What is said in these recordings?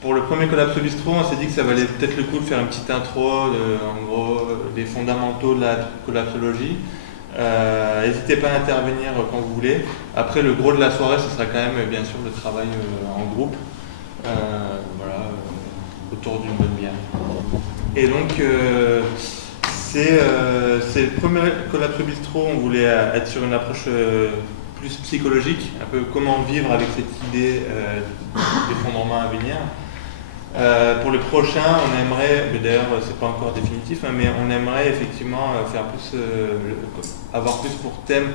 pour le premier Collapso Bistro, on s'est dit que ça valait peut-être le coup de faire une petite intro, en gros, des fondamentaux de la collapsologie. N'hésitez pas à intervenir quand vous voulez. Après, le gros de la soirée, ce sera quand même bien sûr le travail en groupe, voilà, autour d'une bonne bière. Et donc, c'est le premier Collapso Bistro. On voulait être sur une approche plus psychologique, un peu comment vivre avec cette idée d'effondrement à venir. Pour le prochain, on aimerait, d'ailleurs c'est pas encore définitif, hein, mais on aimerait effectivement faire plus, avoir plus pour thème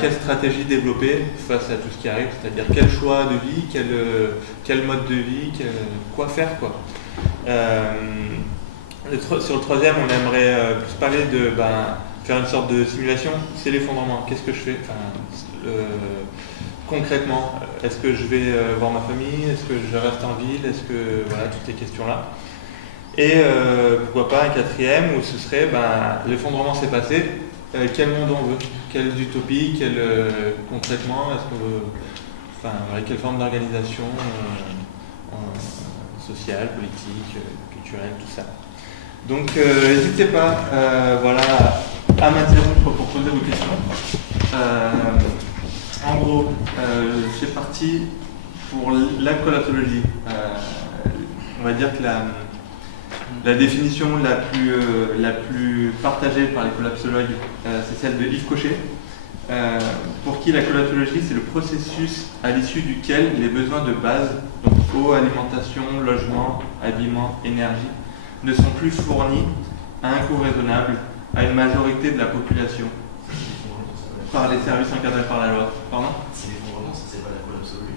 quelle stratégie développer face à tout ce qui arrive, c'est-à-dire quel choix de vie, quel mode de vie, quoi faire quoi. Sur le troisième, on aimerait plus parler de faire une sorte de simulation. C'est l'effondrement, qu'est-ce que je fais concrètement, est-ce que je vais voir ma famille, est-ce que je reste en ville, est-ce que voilà, toutes ces questions-là. Et pourquoi pas un quatrième où ce serait l'effondrement s'est passé, quel monde on veut, quelles utopies, concrètement, est-ce qu'on veut, quelle forme d'organisation sociale, politique, culturelle, tout ça. Donc n'hésitez pas voilà, à m'interrompre pour poser vos questions. En gros, c'est parti pour la collapsologie. On va dire que la définition la plus partagée par les collapsologues, c'est celle de Yves Cochet, pour qui la collapsologie, c'est le processus à l'issue duquel les besoins de base, donc eau, alimentation, logement, habillement, énergie, ne sont plus fournis à un coût raisonnable à une majorité de la population par les services encadrés par la loi. Pardon ? C'est l'effondrement, ça c'est pas la collapsologie.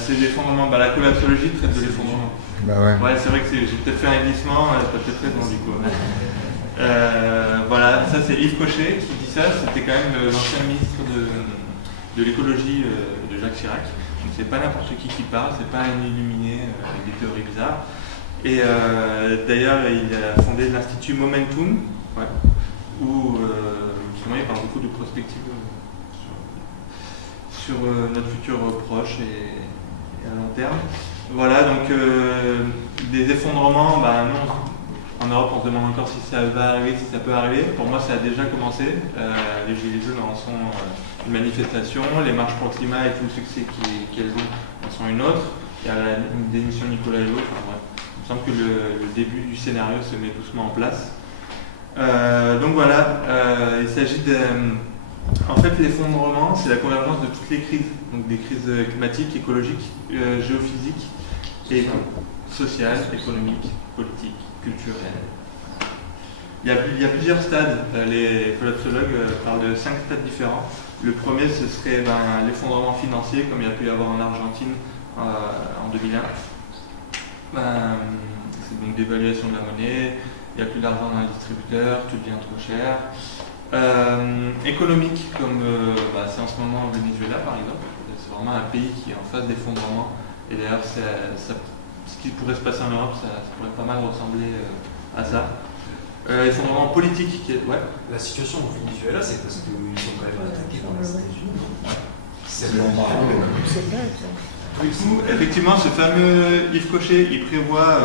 C'est l'effondrement. La collapsologie traite de l'effondrement. Ouais, c'est vrai que j'ai peut-être fait un glissement, c'est peut-être raison du coup. Voilà, ça c'est Yves Cochet qui dit ça. C'était quand même l'ancien ministre de l'écologie de Jacques Chirac. Donc c'est pas n'importe qui parle, c'est pas un illuminé avec des théories bizarres. Et d'ailleurs, il a fondé l'Institut Momentum, où justement il parle beaucoup de prospective sur notre futur proche et à long terme. Voilà, donc des effondrements, nous, en Europe on se demande encore si ça va arriver, si ça peut arriver. Pour moi ça a déjà commencé. Les Gilets jaunes en sont une manifestation, les marches pour le climat et tout le succès qu'elles ont en sont une autre. Il y a la démission de Nicolas Hulot, il me semble que le début du scénario se met doucement en place. Donc voilà, il s'agit de... En fait, l'effondrement, c'est la convergence de toutes les crises, donc des crises climatiques, écologiques, géophysiques, et sociales, économiques, politiques, culturelles. Il y a plusieurs stades. Les collapsologues parlent de 5 stades différents. Le premier, ce serait l'effondrement financier, comme il y a pu y avoir en Argentine en 2001. C'est donc dévaluation de la monnaie, il n'y a plus d'argent dans les distributeurs, tout devient trop cher. Économique, comme c'est en ce moment au Venezuela par exemple, c'est vraiment un pays qui est en phase d'effondrement. Et d'ailleurs, ce qui pourrait se passer en Europe, ça pourrait pas mal ressembler à ça. Effondrement politique, La situation au Venezuela, c'est parce qu'ils sont quand même attaqués par les États-Unis. C'est le Du coup, effectivement, ce fameux Yves Cochet, il prévoit.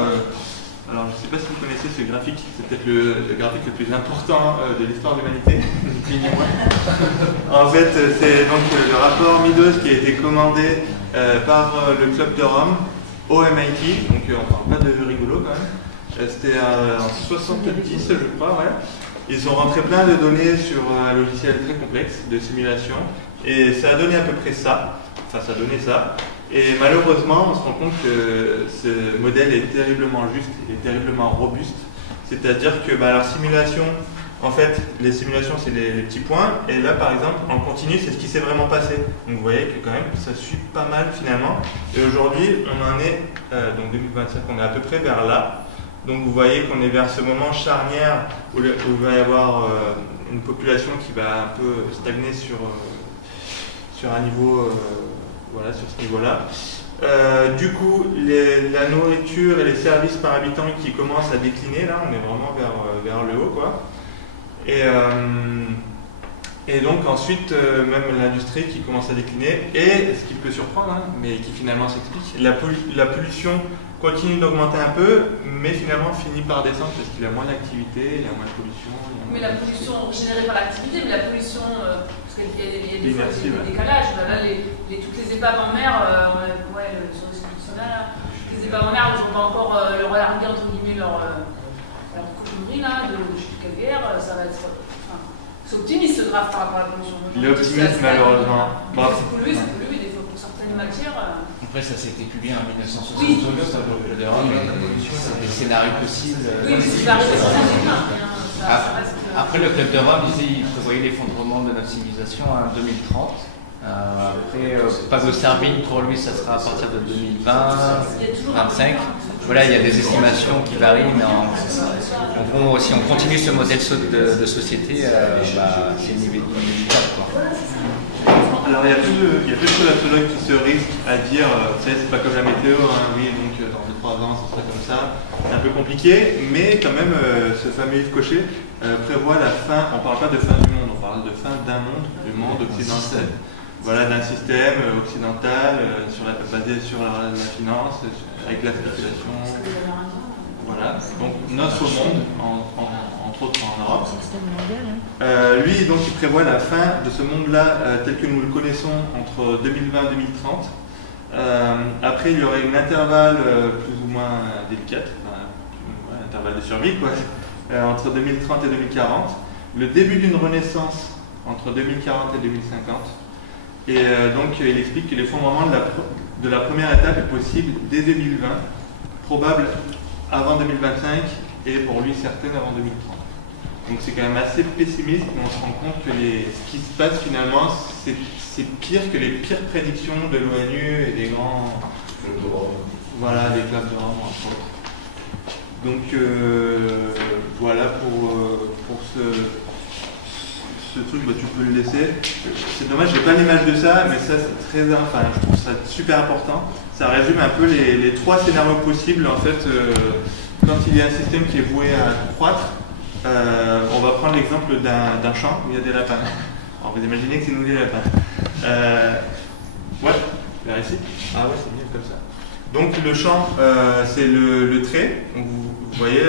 Alors, je ne sais pas si vous connaissez ce graphique, c'est peut-être le graphique le plus important de l'histoire de l'humanité. En fait, c'est donc le rapport Meadows qui a été commandé par le Club de Rome au MIT, donc on ne parle pas de rigolo quand même. C'était en 70, je crois, ouais. Ils ont rentré plein de données sur un logiciel très complexe de simulation et ça a donné à peu près ça. Enfin, ça a donné ça. Et malheureusement, on se rend compte que ce modèle est terriblement juste et terriblement robuste. C'est-à-dire que leur simulation, en fait, les simulations, c'est les petits points. Et là, par exemple, en continu, c'est ce qui s'est vraiment passé. Donc vous voyez que quand même, ça suit pas mal finalement. Et aujourd'hui, on en est, donc 2025, on est à peu près vers là. Donc vous voyez qu'on est vers ce moment charnière où il va y avoir une population qui va un peu stagner sur un niveau... Voilà, sur ce niveau-là. Du coup, la nourriture et les services par habitant qui commencent à décliner, là, on est vraiment vers le haut, quoi. Et donc ensuite, même l'industrie qui commence à décliner, et ce qui peut surprendre, mais qui finalement s'explique, la pollution continue d'augmenter un peu, mais finalement finit par descendre parce qu'il y a moins d'activité, il y a moins de pollution. Mais la pollution générée par l'activité, mais la pollution, parce qu'il y a des fois des décalages. Là, toutes les épaves en mer, sur les solutions-là, les épaves en mer, ils n'ont pas encore leur largué entre guillemets leur cochonnerie là, de chute calcaire, ça va être. C'est optimiste ce graphe par rapport à la pollution. Il est optimiste malheureusement. C'est pollué, des fois pour certaines matières. Après, ça s'est été publié en 1972, oui. C'est des scénarios possibles. Oui, c'est arrivé après, le Club de Rome disait qu'il prévoyait l'effondrement de notre civilisation en 2030. Après, Pago Servigne, pour lui, ça sera à partir de 2020, 2025. Voilà, il y a des estimations qui varient, mais si on continue ce modèle de société, c'est inévitable. Alors il y a peu de climatologues qui se risquent à dire, c'est pas comme la météo, hein, oui, donc dans 2-3 ans, ce sera comme ça. C'est un peu compliqué, mais quand même, ce fameux Yves Cochet prévoit la fin, on ne parle pas de fin du monde, on parle de fin d'un monde, du monde occidental. Voilà, d'un système occidental basé sur la finance, avec la spéculation. Voilà, donc notre monde, entre autres en Europe. Lui, donc, il prévoit la fin de ce monde-là tel que nous le connaissons entre 2020 et 2030. Après, il y aurait un intervalle plus ou moins délicat, un intervalle de survie, quoi, entre 2030 et 2040. Le début d'une renaissance entre 2040 et 2050. Et donc, il explique que l'effondrement de la première étape est possible dès 2020, probable avant 2025 et pour lui certaine avant 2030. Donc c'est quand même assez pessimiste, mais on se rend compte que ce qui se passe finalement, c'est pire que les pires prédictions de l'ONU et des grands... Voilà, des clubs de Rome, entre autres. Donc voilà pour ce truc, tu peux le laisser. C'est dommage, j'ai pas l'image de ça, mais ça c'est je trouve ça super important. Ça résume un peu les 3 scénarios possibles en fait quand il y a un système qui est voué à croître. On va prendre l'exemple d'un champ où il y a des lapins. Alors vous imaginez que c'est nous les lapins. Ouais, vers ici. Ah ouais, c'est mieux comme ça. Donc le champ, c'est le trait. Donc, vous voyez,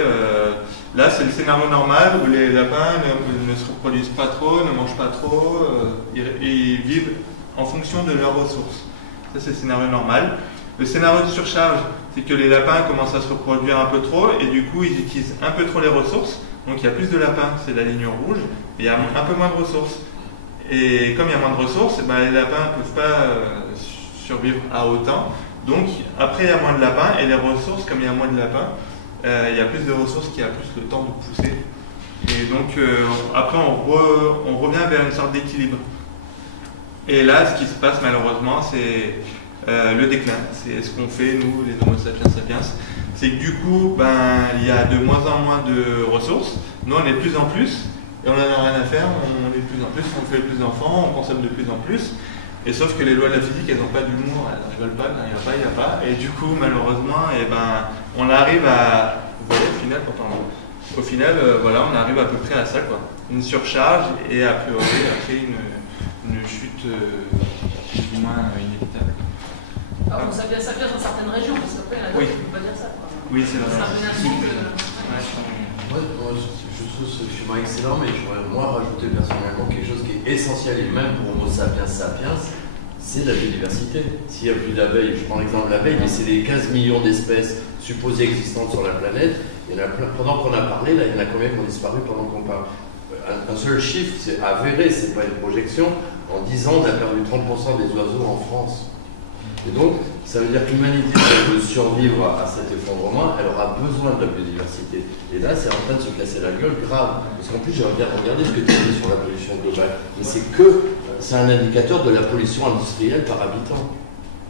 là c'est le scénario normal où les lapins ne se reproduisent pas trop, ne mangent pas trop, ils vivent en fonction de leurs ressources. Ça c'est le scénario normal. Le scénario de surcharge, c'est que les lapins commencent à se reproduire un peu trop et du coup ils utilisent un peu trop les ressources. Donc il y a plus de lapins, c'est la ligne rouge, et il y a un peu moins de ressources. Et comme il y a moins de ressources, les lapins ne peuvent pas survivre à autant. Donc après il y a moins de lapins et les ressources, comme il y a moins de lapins, il y a plus de ressources qui a plus le temps de pousser. Et donc après on revient vers une sorte d'équilibre. Et là ce qui se passe malheureusement c'est le déclin. C'est ce qu'on fait nous les Homo sapiens sapiens. C'est que du coup il y a de moins en moins de ressources. Nous on est de plus en plus et on n'en a rien à faire, on est de plus en plus, on fait de plus d'enfants, on consomme de plus en plus. Et sauf que les lois de la physique, elles n'ont pas d'humour, elles ne rigolent pas, il n'y a pas. Et du coup, malheureusement, on arrive à... Vous voyez, au final, voilà, on arrive à peu près à ça, quoi. Une surcharge et a priori, après, une chute plus ou moins inévitable. Alors, ça vient dans certaines régions, parce qu'après, on ne peut pas dire ça, quoi. Oui, c'est vrai. Je trouve ce schéma excellent, mais j'aurais moi rajouté personnellement quelque chose qui est essentiel, et même pour Homo sapiens sapiens, c'est la biodiversité. S'il n'y a plus d'abeilles, je prends l'exemple de l'abeille, mais c'est les 15 millions d'espèces supposées existantes sur la planète. Il y en a plein, pendant qu'on a parlé, là, il y en a combien qui ont disparu pendant qu'on parle? Un seul chiffre, c'est avéré, c'est pas une projection. En 10 ans, on a perdu 30% des oiseaux en France. Et donc, ça veut dire que l'humanité, si elle veut survivre à cet effondrement, elle aura besoin de la biodiversité. Et là, c'est en train de se casser la gueule grave. Parce qu'en plus, j'ai regardé ce que tu as dit sur la pollution globale. Mais c'est un indicateur de la pollution industrielle par habitant.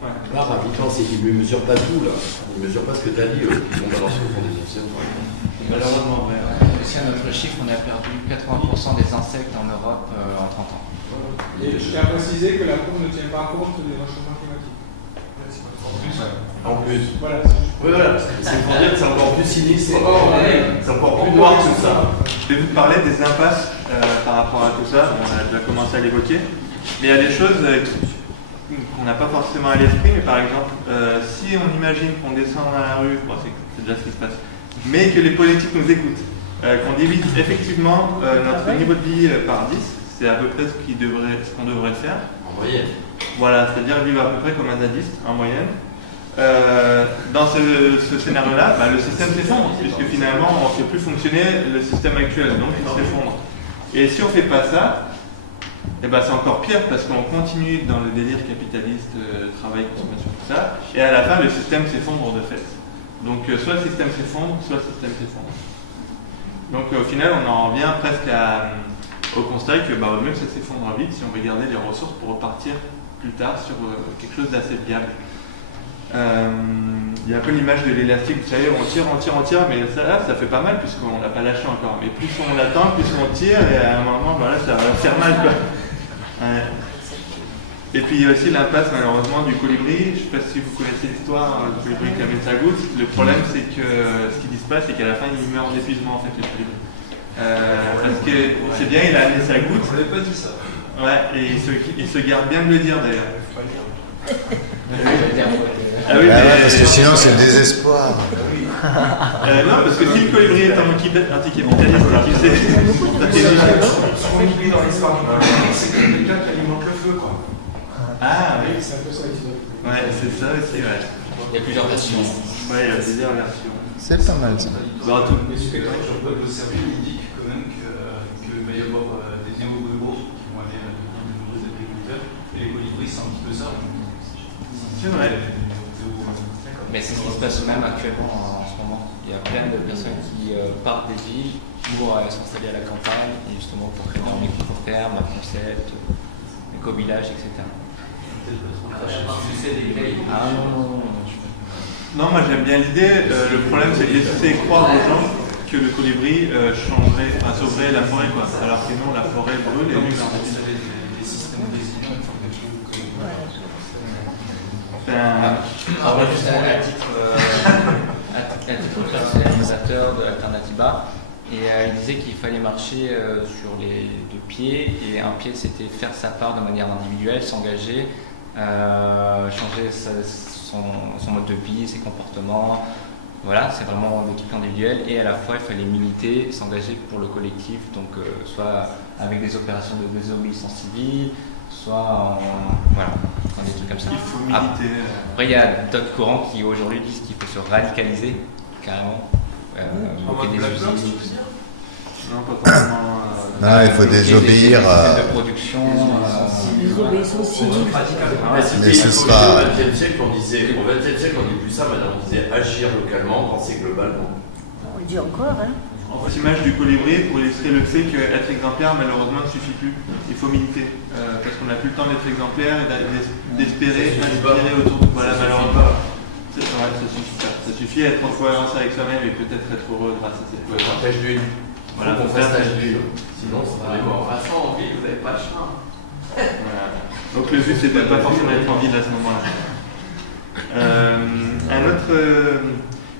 Ouais. Par habitant, il ne mesure pas tout, là. Il ne mesure pas ce que tu as dit, on balance au fond des océans. Malheureusement, ouais. Aussi, à notre chiffre, on a perdu 80% des insectes en Europe en 30 ans. Et je tiens à préciser que la courbe ne tient pas compte des réchauffements climatiques. En plus. Voilà. Voilà, c'est pour dire que c'est encore plus sinistre. C'est encore plus noir tout ça. Je vais vous parler des impasses par rapport à tout ça. On a déjà commencé à l'évoquer. Mais il y a des choses qu'on n'a pas forcément à l'esprit, mais par exemple, si on imagine qu'on descend dans la rue, bon, c'est déjà ce qui se passe, mais que les politiques nous écoutent, qu'on divise effectivement notre niveau de vie par 10, c'est à peu près ce qu'on devrait faire. En moyenne. Voilà, c'est-à-dire vivre à peu près comme un zadiste en moyenne. Dans ce scénario-là, le système s'effondre, puisque finalement on ne fait plus fonctionner le système actuel, donc il s'effondre. Et si on ne fait pas ça, c'est encore pire parce qu'on continue dans le délire capitaliste, travail, consommation, tout ça, et à la fin le système s'effondre de fait. Donc soit le système s'effondre, soit le système s'effondre. Donc au final on en revient presque au constat que au mieux que ça s'effondre vite si on veut garder les ressources pour repartir plus tard sur quelque chose d'assez viable. Il y a un peu l'image de l'élastique, vous savez, on tire, mais ça fait pas mal puisqu'on l'a pas lâché encore. Mais plus on l'attend, plus on tire, et à un moment, ça va faire mal, quoi. Et puis il y a aussi l'impasse, malheureusement, du colibri. Je ne sais pas si vous connaissez l'histoire du colibri qui amène sa goutte. Le problème, c'est que ce qui se passe, c'est qu'à la fin, il meurt d'épuisement, en fait, le colibri. Parce que c'est bien, il a amené sa goutte. On n'avait pas dit ça. Ouais, et il se garde bien de le dire, d'ailleurs. Ah oui, parce que sinon c'est le désespoir. Non, parce que si le colibri est un anticapitaliste et qu'il sait stratégie. Ce qu'on oublie dans l'histoire du colibri, c'est que quelqu'un qui alimente le feu, quoi. Ah oui, c'est un peu ça l'histoire. Ouais, c'est ça aussi, ouais. Il y a plusieurs versions. Ouais, il y a plusieurs versions. C'est pas mal ça. Mais ce que je peux observer, il indique quand même qu'il va y avoir des néo-ruraux qui vont aller devenir de nouveaux agriculteurs, et les colibris, c'est un petit peu ça. C'est vrai. Mais c'est ce qui se passe même actuellement en ce moment. Il y a plein de personnes qui partent des villes pour s'installer à la campagne, et justement pour créer leur micro-ferme, un concept, éco-village, etc. Ah non. Non, moi j'aime bien l'idée. Le problème, c'est de laisser croire aux gens que le colibri sauverait la forêt, quoi. Alors que non, la forêt brûle et nous, juste à titre personnel, fondateur de Alternativa, et il disait qu'il fallait marcher sur les deux pieds, et un pied c'était faire sa part de manière individuelle, s'engager, changer son mode de vie, ses comportements. Voilà, c'est vraiment des trucs individuels, et à la fois il fallait militer, s'engager pour le collectif, donc soit avec des opérations de désobéissance civile, soit dans des trucs comme ça. Il faut militer. Après, il y a d'autres courants qui aujourd'hui disent qu'il faut se radicaliser, carrément. Monter des usines. Non, pas forcément. Non, il faut désobéir. De production. Désobéissance civile. Mais ce sera. Au XXe siècle, on disait plus ça, maintenant on disait agir localement, penser globalement. On le dit encore, hein. Cette image du colibri pour illustrer le fait qu'être exemplaire, malheureusement, ne suffit plus. Il faut militer. Parce qu'on n'a plus le temps d'être exemplaire et d'espérer autour de. Voilà, malheureusement. Ça suffit pas. Ça suffit à être en cohérence avec soi-même et peut-être être heureux grâce à cette cohérence. Tâche d'huile. Voilà, on fait tâche d'huile. Sinon, c'est pas mort. En ville, vous n'avez pas le chemin. Voilà. Donc le but, c'est de pas forcément être en ville à ce moment-là.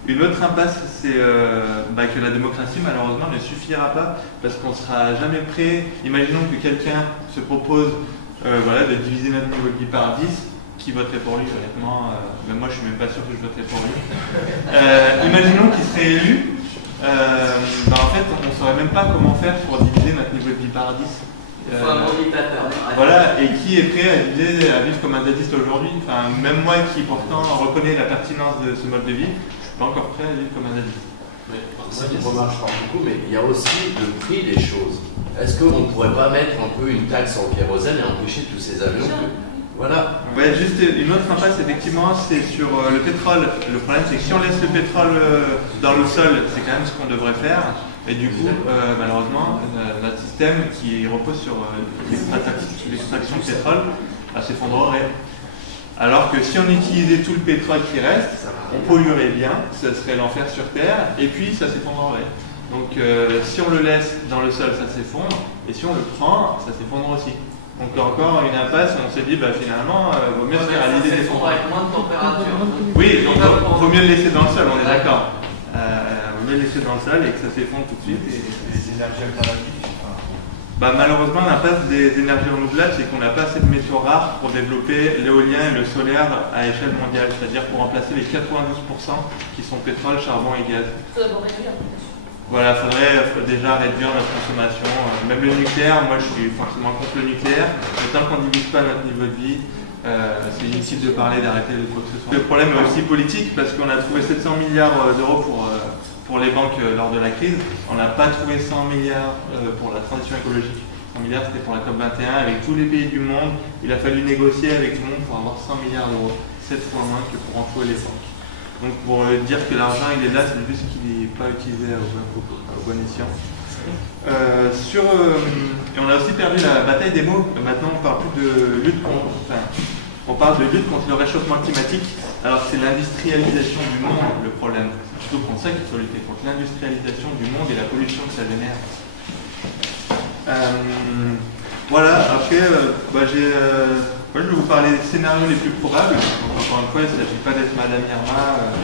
Une autre impasse, c'est que la démocratie, malheureusement, ne suffira pas parce qu'on ne sera jamais prêt. Imaginons que quelqu'un se propose de diviser notre niveau de vie par 10. Qui voterait pour lui, honnêtement, même moi je suis même pas sûr que je voterais pour lui. Imaginons qu'il serait élu, en fait on ne saurait même pas comment faire pour diviser notre niveau de vie par 10. Il faut un bon dictateur. Voilà, et qui est prêt à vivre comme un zadiste aujourd'hui? Enfin, même moi qui pourtant reconnais la pertinence de ce mode de vie, je ne suis pas encore prêt à vivre comme un zadiste. Ça remarche pas beaucoup, mais il y a aussi le prix des choses. Est-ce qu'on ne pourrait pas mettre un peu une taxe en kérosène et empêcher tous ces avions Voilà. Ouais, juste une autre impasse, effectivement, c'est sur le pétrole. Le problème, c'est que si on laisse le pétrole dans le sol, c'est quand même ce qu'on devrait faire. Et du coup, malheureusement, notre système qui repose sur l'extraction de pétrole s'effondrerait. Alors que si on utilisait tout le pétrole qui reste, on polluerait bien, ça serait l'enfer sur Terre, et puis ça s'effondrerait. Donc si on le laisse dans le sol, ça s'effondre, et si on le prend, ça s'effondre aussi. Donc encore une impasse, on s'est dit finalement, vaut mieux se faire à l'idée d'effondrer. Avec moins de température. Oui, donc vaut mieux le laisser dans le sol, on est d'accord. Vaut mieux le laisser dans le sol et que ça s'effondre tout de suite. Les énergies alternatives, Malheureusement, l'impasse des énergies renouvelables, c'est qu'on n'a pas assez de métaux rares pour développer l'éolien et le solaire à échelle mondiale, c'est-à-dire pour remplacer les 92% qui sont pétrole, charbon et gaz. Voilà, il faudrait déjà réduire notre consommation. Même le nucléaire, moi je suis forcément contre le nucléaire, mais tant qu'on ne divise pas notre niveau de vie, c'est inutile de parler d'arrêter de quoi que ce soit. Le problème est aussi politique, parce qu'on a trouvé 700 milliards d'euros pour les banques lors de la crise. On n'a pas trouvé 100 milliards pour la transition écologique. 100 milliards c'était pour la COP21, avec tous les pays du monde. Il a fallu négocier avec tout le monde pour avoir 100 milliards d'euros, 7 fois moins que pour enfouer les banques. Donc pour dire que l'argent il est là, c'est juste qu'il n'est pas utilisé au bon escient. Et on a aussi perdu la bataille des mots. Maintenant on parle plus de lutte contre, on parle de lutte contre le réchauffement climatique. Alors c'est l'industrialisation du monde le problème. C'est plutôt contre ça qu'il faut lutter, contre l'industrialisation du monde et la pollution que ça génère. Voilà, après je vais vous parler des scénarios les plus probables. Donc, encore une fois, il ne s'agit pas d'être Madame Irma.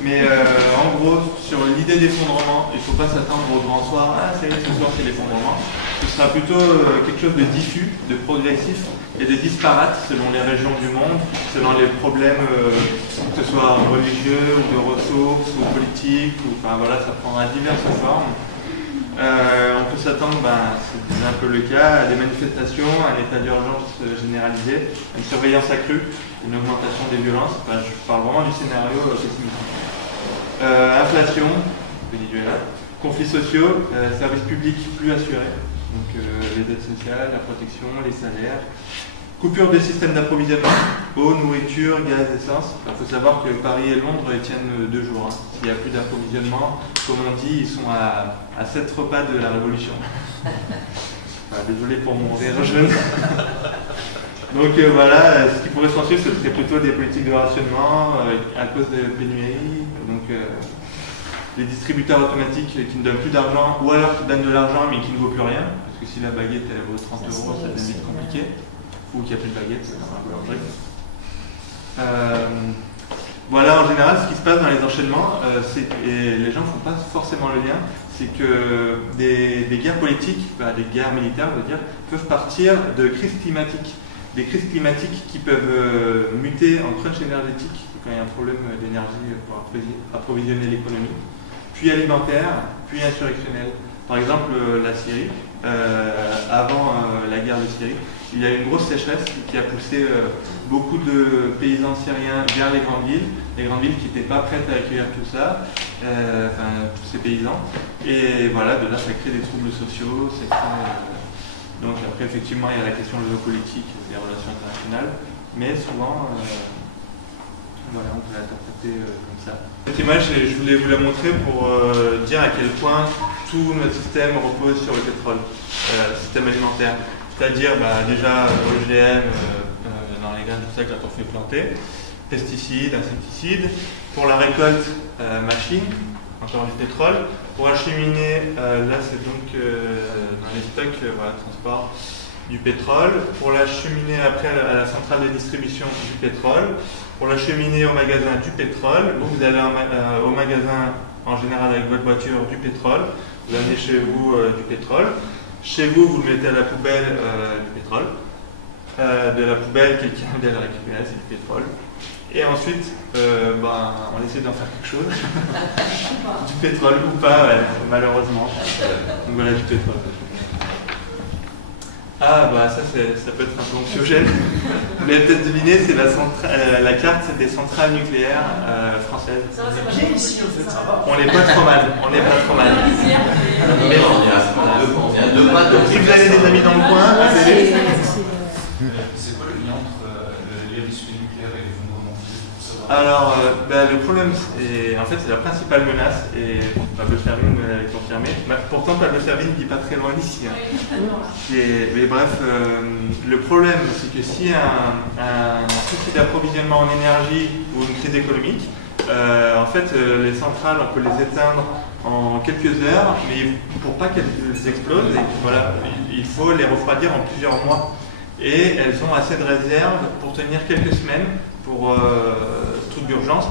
Mais en gros, sur l'idée d'effondrement, il ne faut pas s'attendre au grand soir. Ah, c'est ce soir, c'est l'effondrement. Ce sera plutôt quelque chose de diffus, de progressif et de disparate selon les régions du monde, selon les problèmes, que ce soit religieux ou de ressources ou politiques. Enfin voilà, ça prendra diverses formes. On peut s'attendre, c'est un peu le cas, à des manifestations, à un état d'urgence généralisé, à une surveillance accrue, une augmentation des violences. Je parle vraiment du scénario pessimiste. Inflation, Venezuela, conflits sociaux, services publics plus assurés, donc les aides sociales, la protection, les salaires, coupure des systèmes d'approvisionnement, eau, nourriture, gaz, essence. Il faut savoir que Paris et Londres ils tiennent 2 jours. S'il n'y a plus d'approvisionnement, comme on dit, ils sont à 7 repas de la Révolution. Désolé pour mon rire jeune. Donc voilà, ce qui pourrait s'en suivre, ce serait plutôt des politiques de rationnement à cause de pénuries. Donc les distributeurs automatiques qui ne donnent plus d'argent, ou alors qui donnent de l'argent mais qui ne vaut plus rien. Parce que si la baguette elle vaut 30 €, ça devient vite compliqué. Ou qu'il n'y a plus de baguette, c'est un peu logique. Voilà, en général, ce qui se passe dans les enchaînements, et les gens ne font pas forcément le lien, c'est que des guerres politiques, des guerres militaires, je veux dire, peuvent partir de crises climatiques. Des crises climatiques qui peuvent muter en crunch énergétique, quand il y a un problème d'énergie pour approvisionner l'économie, puis alimentaire, puis insurrectionnel. Par exemple, la Syrie, avant la guerre de Syrie, il y a eu une grosse sécheresse qui a poussé beaucoup de paysans syriens vers les grandes villes qui n'étaient pas prêtes à accueillir tout ça, tous ces paysans. Et voilà, de là, ça crée des troubles sociaux. Donc après, effectivement, il y a la question géopolitique, des relations internationales, mais souvent, voilà, on peut l'interpréter comme ça. Cette image, je voulais vous la montrer pour dire à quel point tout notre système repose sur le pétrole, le système alimentaire. C'est-à-dire déjà OGM dans les graines, tout ça que la fait planter, pesticides, insecticides. Pour la récolte, machine, encore du pétrole. Pour acheminer, là c'est donc dans les stocks, transport du pétrole. Pour l'acheminer après à la centrale de distribution du pétrole. Pour l'acheminer au magasin du pétrole. Vous allez au magasin en général avec votre voiture du pétrole. Vous amenez chez vous du pétrole. Chez vous, vous le mettez à la poubelle du pétrole. De la poubelle, quelqu'un vient le récupérer, c'est du pétrole. Et ensuite, on essaie d'en faire quelque chose. Du pétrole ou pas, malheureusement. Donc voilà, du pétrole. Ah, ça peut être un peu anxiogène. Vous l'avez peut-être deviné, c'est la carte des centrales nucléaires françaises. Bien ici, en fait, ça va. On n'est pas trop mal. Mais on est à 2 pas de. Si vous avez des amis dans le coin, c'est quoi le lien entre les risques nucléaires et l'effondrement? Alors, le problème, en fait, c'est la principale menace, et Pablo Servigne l'a confirmé. Pourtant, Pablo Servigne ne vit pas très loin d'ici. Mais bref, le problème, c'est que si un souci d'approvisionnement en énergie ou une crise économique, en fait, les centrales, on peut les éteindre en quelques heures, mais pour pas qu'elles explosent, il faut les refroidir en plusieurs mois. Et elles ont assez de réserves pour tenir quelques semaines, pour truc d'urgence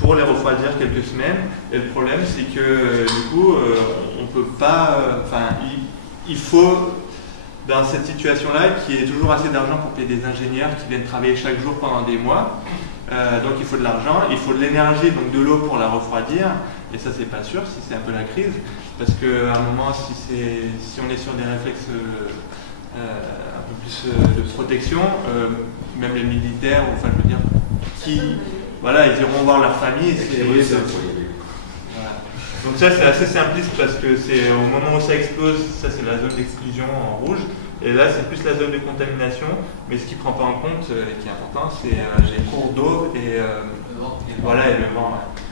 pour les refroidir quelques semaines. Et le problème c'est que du coup on peut pas, il faut, dans cette situation-là, qu'il y ait toujours assez d'argent pour payer des ingénieurs qui viennent travailler chaque jour pendant des mois. Donc il faut de l'argent, il faut de l'énergie, donc de l'eau pour la refroidir. Et ça, c'est pas sûr si c'est un peu la crise. Parce qu'à un moment, si on est sur des réflexes un peu plus de protection, même les militaires, enfin je veux dire, voilà, ils iront voir leur famille. Voilà. Donc ça, c'est assez simpliste parce que c'est au moment où ça explose, ça c'est la zone d'exclusion en rouge. Et là, c'est plus la zone de contamination. Mais ce qui ne prend pas en compte, et qui est important, c'est les cours d'eau et voilà, et le vent. Ouais.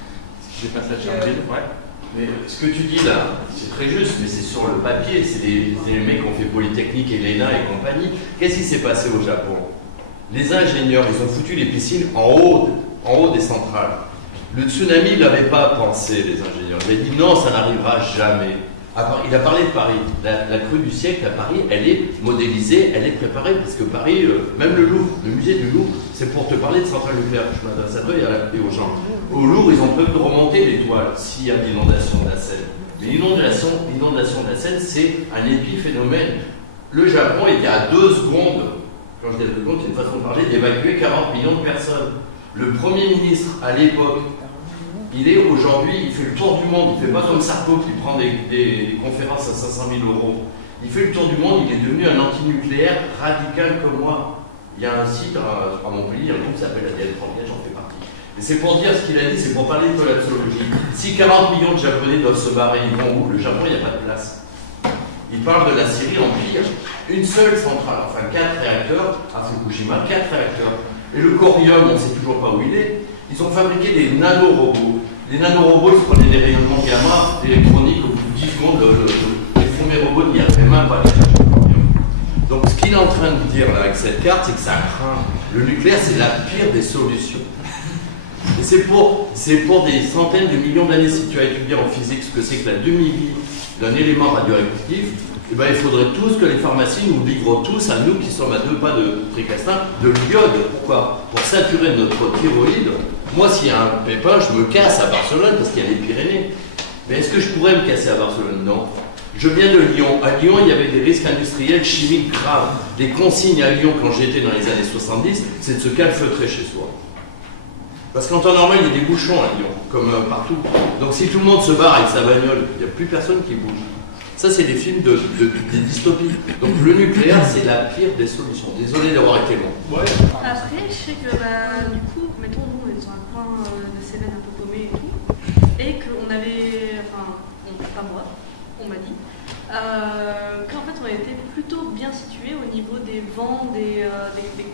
J'ai pas ça de Chernobyl, ouais. Mais ce que tu dis là, c'est très juste, mais c'est sur le papier. C'est les mecs qui ont fait Polytechnique et l'ENA et compagnie. Qu'est-ce qui s'est passé au Japon? Les ingénieurs, ils ont foutu les piscines en haut des centrales. Le tsunami, il n'avait pas pensé, les ingénieurs. Il a dit non, ça n'arrivera jamais. Il a parlé de Paris. La crue du siècle à Paris, elle est modélisée, elle est préparée, parce que Paris, même le Louvre, le musée du Louvre, c'est pour te parler de centrale nucléaire. Je m'adresse à toi et aux gens. Au Louvre, ils ont prévu de remonter les toiles s'il y a une inondation de la Seine. Mais l'inondation de la Seine, c'est un épiphénomène. Le Japon était à 2 secondes, quand je dis à 2 secondes, c'est une façon de parler, d'évacuer 40 millions de personnes. Le Premier ministre, à l'époque, il est aujourd'hui, il fait le tour du monde, il ne fait pas comme Sarko qui prend des conférences à 500 000 €. Il fait le tour du monde, il est devenu un antinucléaire radical comme moi. Il y a un site à Montpellier, un groupe qui s'appelle ADN 31, j'en fais partie. Et c'est pour dire ce qu'il a dit, c'est pour parler de collapsologie. Si 40 millions de Japonais doivent se barrer, ils vont où? Le Japon, il n'y a pas de place. Il parle de la Syrie en pire. Une seule centrale, enfin 4 réacteurs, à Fukushima, 4 réacteurs. Et le corium, on ne sait toujours pas où il est. Ils ont fabriqué des nanorobots. Les nanorobots, ils se prenaient des rayonnements gamma électroniques au bout de 10 secondes. Les premiers robots n'y arrivaient même pas à aller chercher le corium. Donc ce qu'il est en train de dire là avec cette carte, c'est que ça craint. Le nucléaire, c'est la pire des solutions. Et c'est pour des centaines de millions d'années. Si tu as étudié en physique ce que c'est que la demi-vie d'un élément radioactif, eh ben, il faudrait tous que les pharmacies nous livrent tous, à nous qui sommes à 2 pas de Tricastin, de l'iode. Pourquoi? Pour saturer notre thyroïde. Moi, s'il y a un pépin, je me casse à Barcelone parce qu'il y a les Pyrénées. Mais est-ce que je pourrais me casser à Barcelone? Non. Je viens de Lyon. À Lyon, il y avait des risques industriels chimiques graves. Les consignes à Lyon, quand j'étais dans les années 70, c'est de se calfeutrer chez soi. Parce qu'en temps normal, il y a des bouchons à Lyon, comme partout. Donc si tout le monde se barre avec sa bagnole, il n'y a plus personne qui bouge. Ça, c'est des films des dystopies. Donc le nucléaire, c'est la pire des solutions. Désolé d'avoir été long. Ouais. Après, je sais que du coup, mettons, nous, on est dans un coin de Cévennes un peu paumé et tout, et qu'on avait, enfin, pas moi, on m'a dit, qu'en fait, on était plutôt bien situé au niveau des vents, des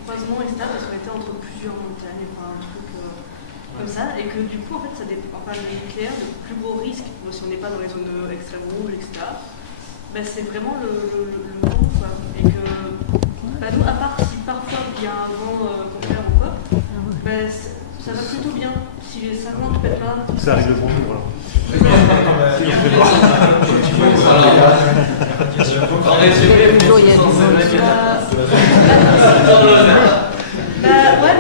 croisements, etc., parce qu'on était entre plusieurs montagnes, enfin, un truc comme ça, et que du coup, en fait, ça dépend. Enfin, le nucléaire, le plus gros risque, si on n'est pas dans les zones extrêmes rouges, etc., ben, c'est vraiment le vent, quoi. Et que, ben, nous, à part si parfois il y a un vent contraire ou quoi, ben, ça va plutôt bien. Si les 50 ne pètent pas. Ça arrive devant nous, alors. En résumé, ouais,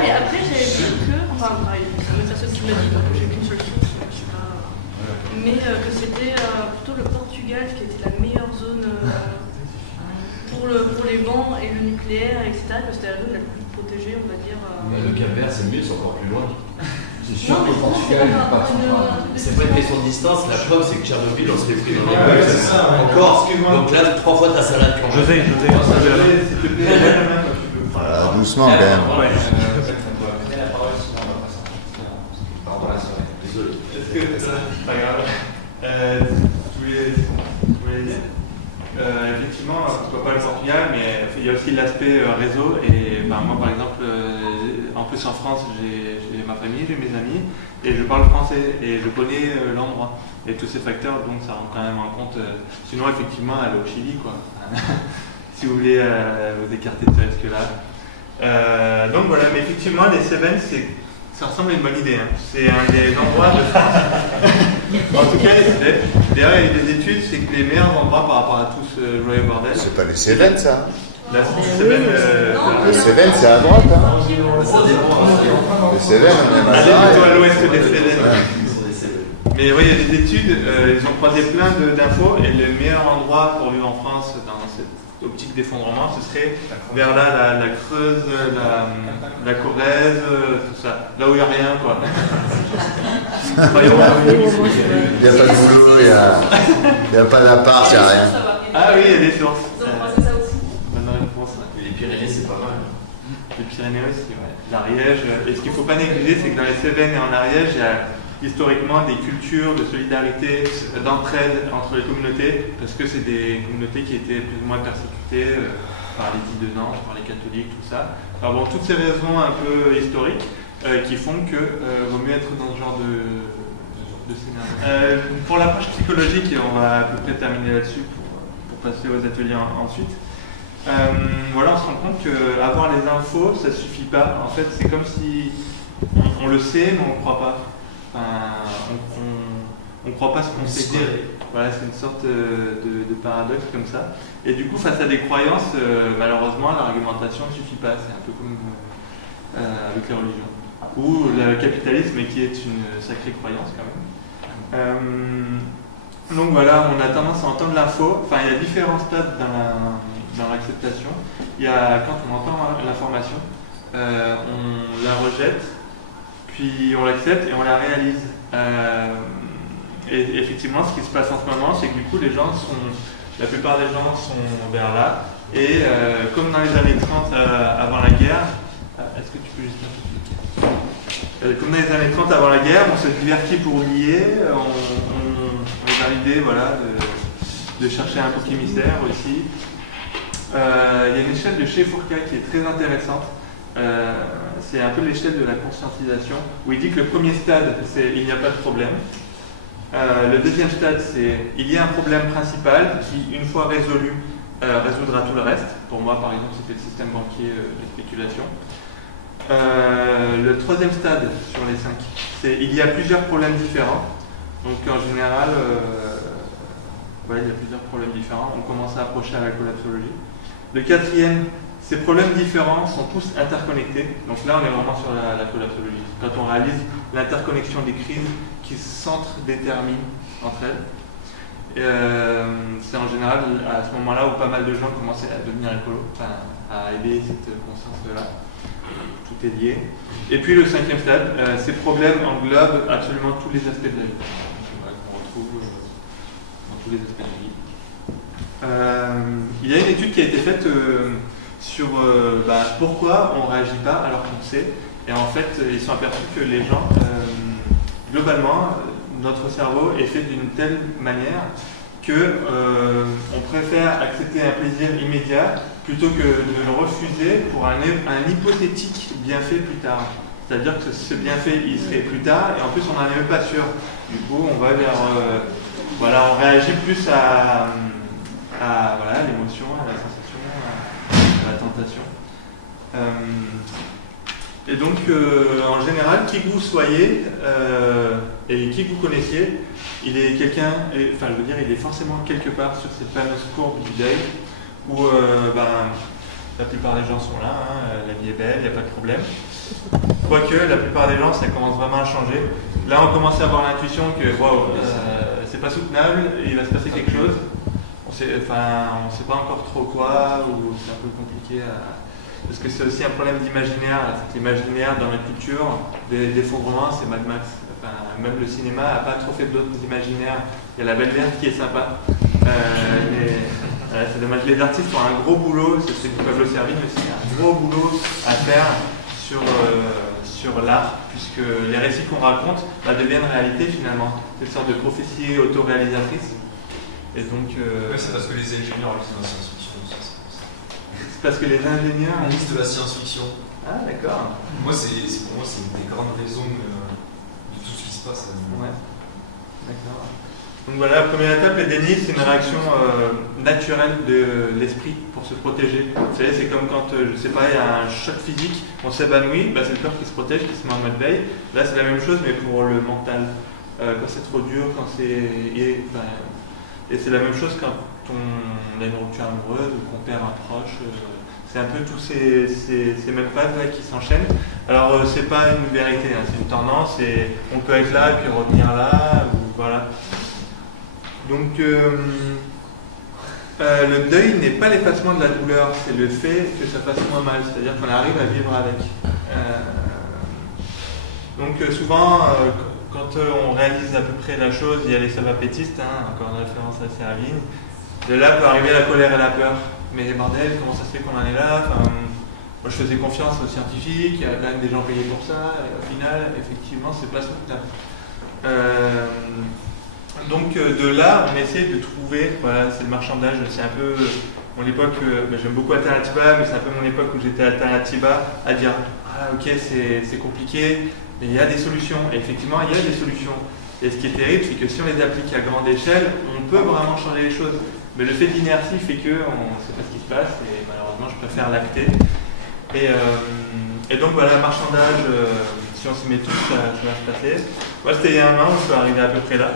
mais après, j'avais vu que, enfin, pareil, c'est une personne qui m'a dit, donc j'ai qu'une seule source, je sais pas, mais que c'était plutôt le Portugal qui était la meilleure zone pour les vents et le nucléaire, etc., que c'était la zone la plus protégée, on va dire. Mais le Cap-Vert, c'est mieux, c'est encore plus loin. C'est sûr que le Portugal n'est pas c'est pas une question de distance, la preuve c'est que Tchernobyl on serait pris dans les gueules. Encore, donc là 3 fois ta salade quand même. José, s'il te plaît, doucement quand même. Désolé. Est-ce que c'est pas grave. Je voulais dire. Effectivement, pourquoi pas le Portugal, mais il y a aussi l'aspect réseau. Et moi, par exemple, en plus en France, j'ai ma famille, j'ai mes amis, et je parle français, et je connais l'endroit. Et tous ces facteurs, donc ça rend quand même en compte. Sinon, effectivement, aller au Chili, quoi. Si vous voulez vous écarter de ce risque-là. Donc voilà, mais effectivement, les Cévennes, ça ressemble à une bonne idée. Hein. C'est un des endroits de France. En tout cas, d'ailleurs, il y a des études, c'est que les meilleurs endroits par rapport à tout ce joyeux bordel. C'est pas les Cévennes, ça. Les Cévennes, les Cévennes, c'est à droite. Hein. Ça dépend. Les Cévennes, on est plutôt à l'ouest des Cévennes. Mais oui, il y a des études, ils ont croisé plein d'infos, et le meilleur endroit pour vivre en France dans cette optique d'effondrement, ce serait vers là, la Creuse, la Corrèze, tout ça. Là où il n'y a rien, quoi. Il n'y a pas de boulot, il n'y a pas d'appart, il n'y a rien. Ah oui, il y a des sources. Ils ont croisé ça aussi. Bonne réponse. Et les Pyrénées, c'est pas mal. Les Pyrénées aussi, ouais. L'Ariège. Et ce qu'il ne faut pas négliger, c'est que dans les Cévennes et en Ariège, il y a historiquement des cultures de solidarité, d'entraide entre les communautés, parce que c'est des communautés qui étaient plus ou moins persécutées par les dits de Nantes, par les catholiques, tout ça. Alors bon, toutes ces raisons un peu historiques qui font que vaut mieux être dans ce genre de scénario. Pour l'approche psychologique, et on va à peu près terminer là-dessus pour passer aux ateliers ensuite. Voilà, on se rend compte qu'avoir les infos, ça suffit pas. En fait, c'est comme si on le sait, mais on ne croit pas. Enfin, on ne croit pas ce qu'on sait. Voilà, c'est une sorte de paradoxe comme ça. Et du coup, face à des croyances, malheureusement, l'argumentation ne suffit pas. C'est un peu comme avec les religions. Ou le capitalisme, qui est une sacrée croyance quand même. Donc voilà, on a tendance à entendre l'info. Enfin, il y a différents stades dans l'acceptation. Il y a quand on entend l'information, on la rejette, puis on l'accepte et on la réalise. Et effectivement, ce qui se passe en ce moment, c'est que du coup, la plupart des gens sont vers là. Et comme dans les années 30 avant la guerre, est-ce que tu peux juste comme dans les années 30 avant la guerre, on se divertit pour oublier, on est dans l'idée voilà, de chercher un bouc émissaire aussi. Il y a une échelle de chez Fourcade qui est très intéressante. C'est un peu l'échelle de la conscientisation, où il dit que le premier stade, c'est il n'y a pas de problème. Le deuxième stade, c'est il y a un problème principal qui, une fois résolu, résoudra tout le reste. Pour moi, par exemple, c'était le système banquier de spéculation. Le troisième stade sur les 5, c'est il y a plusieurs problèmes différents. Donc en général, il y a plusieurs problèmes différents. On commence à approcher à la collapsologie. Le quatrième, ces problèmes différents sont tous interconnectés. Donc là, on est vraiment sur la collapsologie. Quand on réalise l'interconnexion des crises qui s'entre-déterminent entre elles. C'est en général à ce moment-là où pas mal de gens commencent à devenir écolos, enfin, à éveiller cette conscience-là. Tout est lié. Et puis le cinquième stade, ces problèmes englobent absolument tous les aspects de la vie. Qu'on retrouve dans tous les aspects de la vie. Il y a une étude qui a été faite sur pourquoi on ne réagit pas alors qu'on sait. Et en fait, ils sont aperçus que les gens, globalement, notre cerveau est fait d'une telle manière qu'on préfère accepter un plaisir immédiat plutôt que de le refuser pour un hypothétique bienfait plus tard. C'est-à-dire que ce bienfait, il serait plus tard, et en plus, on n'en est même pas sûr. Du coup, on va vers... on réagit plus à l'émotion, à la sensation, à la tentation. Et donc, en général, qui que vous soyez et qui que vous connaissiez, il est quelqu'un, il est forcément quelque part sur cette fameuse courbe du deuil où la plupart des gens sont là, la vie est belle, il n'y a pas de problème. Quoique, la plupart des gens, ça commence vraiment à changer. Là, on commence à avoir l'intuition que c'est pas soutenable, il va se passer quelque chose. On sait pas encore trop quoi, ou c'est un peu compliqué parce que c'est aussi un problème d'imaginaire. L'imaginaire dans la culture, d'effondrement, c'est Mad Max. Même le cinéma n'a pas trop fait d'autres imaginaires. Il y a La Belle Verte qui est sympa. C'est dommage. Les artistes ont un gros boulot, c'est Pablo Servigne aussi, un gros boulot à faire sur l'art, puisque les récits qu'on raconte deviennent réalité finalement. C'est une sorte de prophétie autoréalisatrice. Et donc. C'est parce que les ingénieurs lisent de la science-fiction. C'est parce que les ingénieurs lisent de la science-fiction. Ah, d'accord. Pour moi, c'est une des grandes raisons de tout ce qui se passe. Ouais. D'accord. Donc voilà, la première étape, le déni, c'est une réaction naturelle de l'esprit pour se protéger. Vous savez, c'est comme quand, il y a un choc physique, on s'évanouit, c'est le corps qui se protège, qui se met en mode veille. Là, c'est la même chose, mais pour le mental. Quand c'est trop dur, quand c'est... Et c'est la même chose quand on a une rupture amoureuse ou qu'on perd un proche. C'est un peu tous ces mêmes phases là, qui s'enchaînent. Alors c'est pas une vérité, hein, c'est une tendance et on peut être là et puis revenir là, ou, voilà. Donc le deuil n'est pas l'effacement de la douleur, c'est le fait que ça fasse moins mal, c'est-à-dire qu'on arrive à vivre avec. Donc souvent, quand on réalise à peu près la chose, il y a les salvapétistes, hein, encore une référence à Servigne, de là peut arriver la colère et la peur. Mais bordel, comment ça se fait qu'on en est là? Moi je faisais confiance aux scientifiques, il y a quand même des gens payés pour ça, et au final, effectivement, c'est pas soutenable. Donc de là, on essaie de trouver, voilà, c'est le marchandage, c'est un peu mon époque, j'aime beaucoup Alternativa, mais c'est un peu mon époque où j'étais Alternativa, à dire, ah ok, c'est compliqué, mais il y a des solutions, et effectivement, il y a des solutions. Et ce qui est terrible, c'est que si on les applique à grande échelle, on peut vraiment changer les choses. Mais le fait de l'inertie fait qu'on ne sait pas ce qui se passe, et malheureusement, je préfère l'acter. Et donc voilà, marchandage, si on s'y met tous, ça va se passer. Moi, c'était il y a un an, je suis arrivé à peu près là.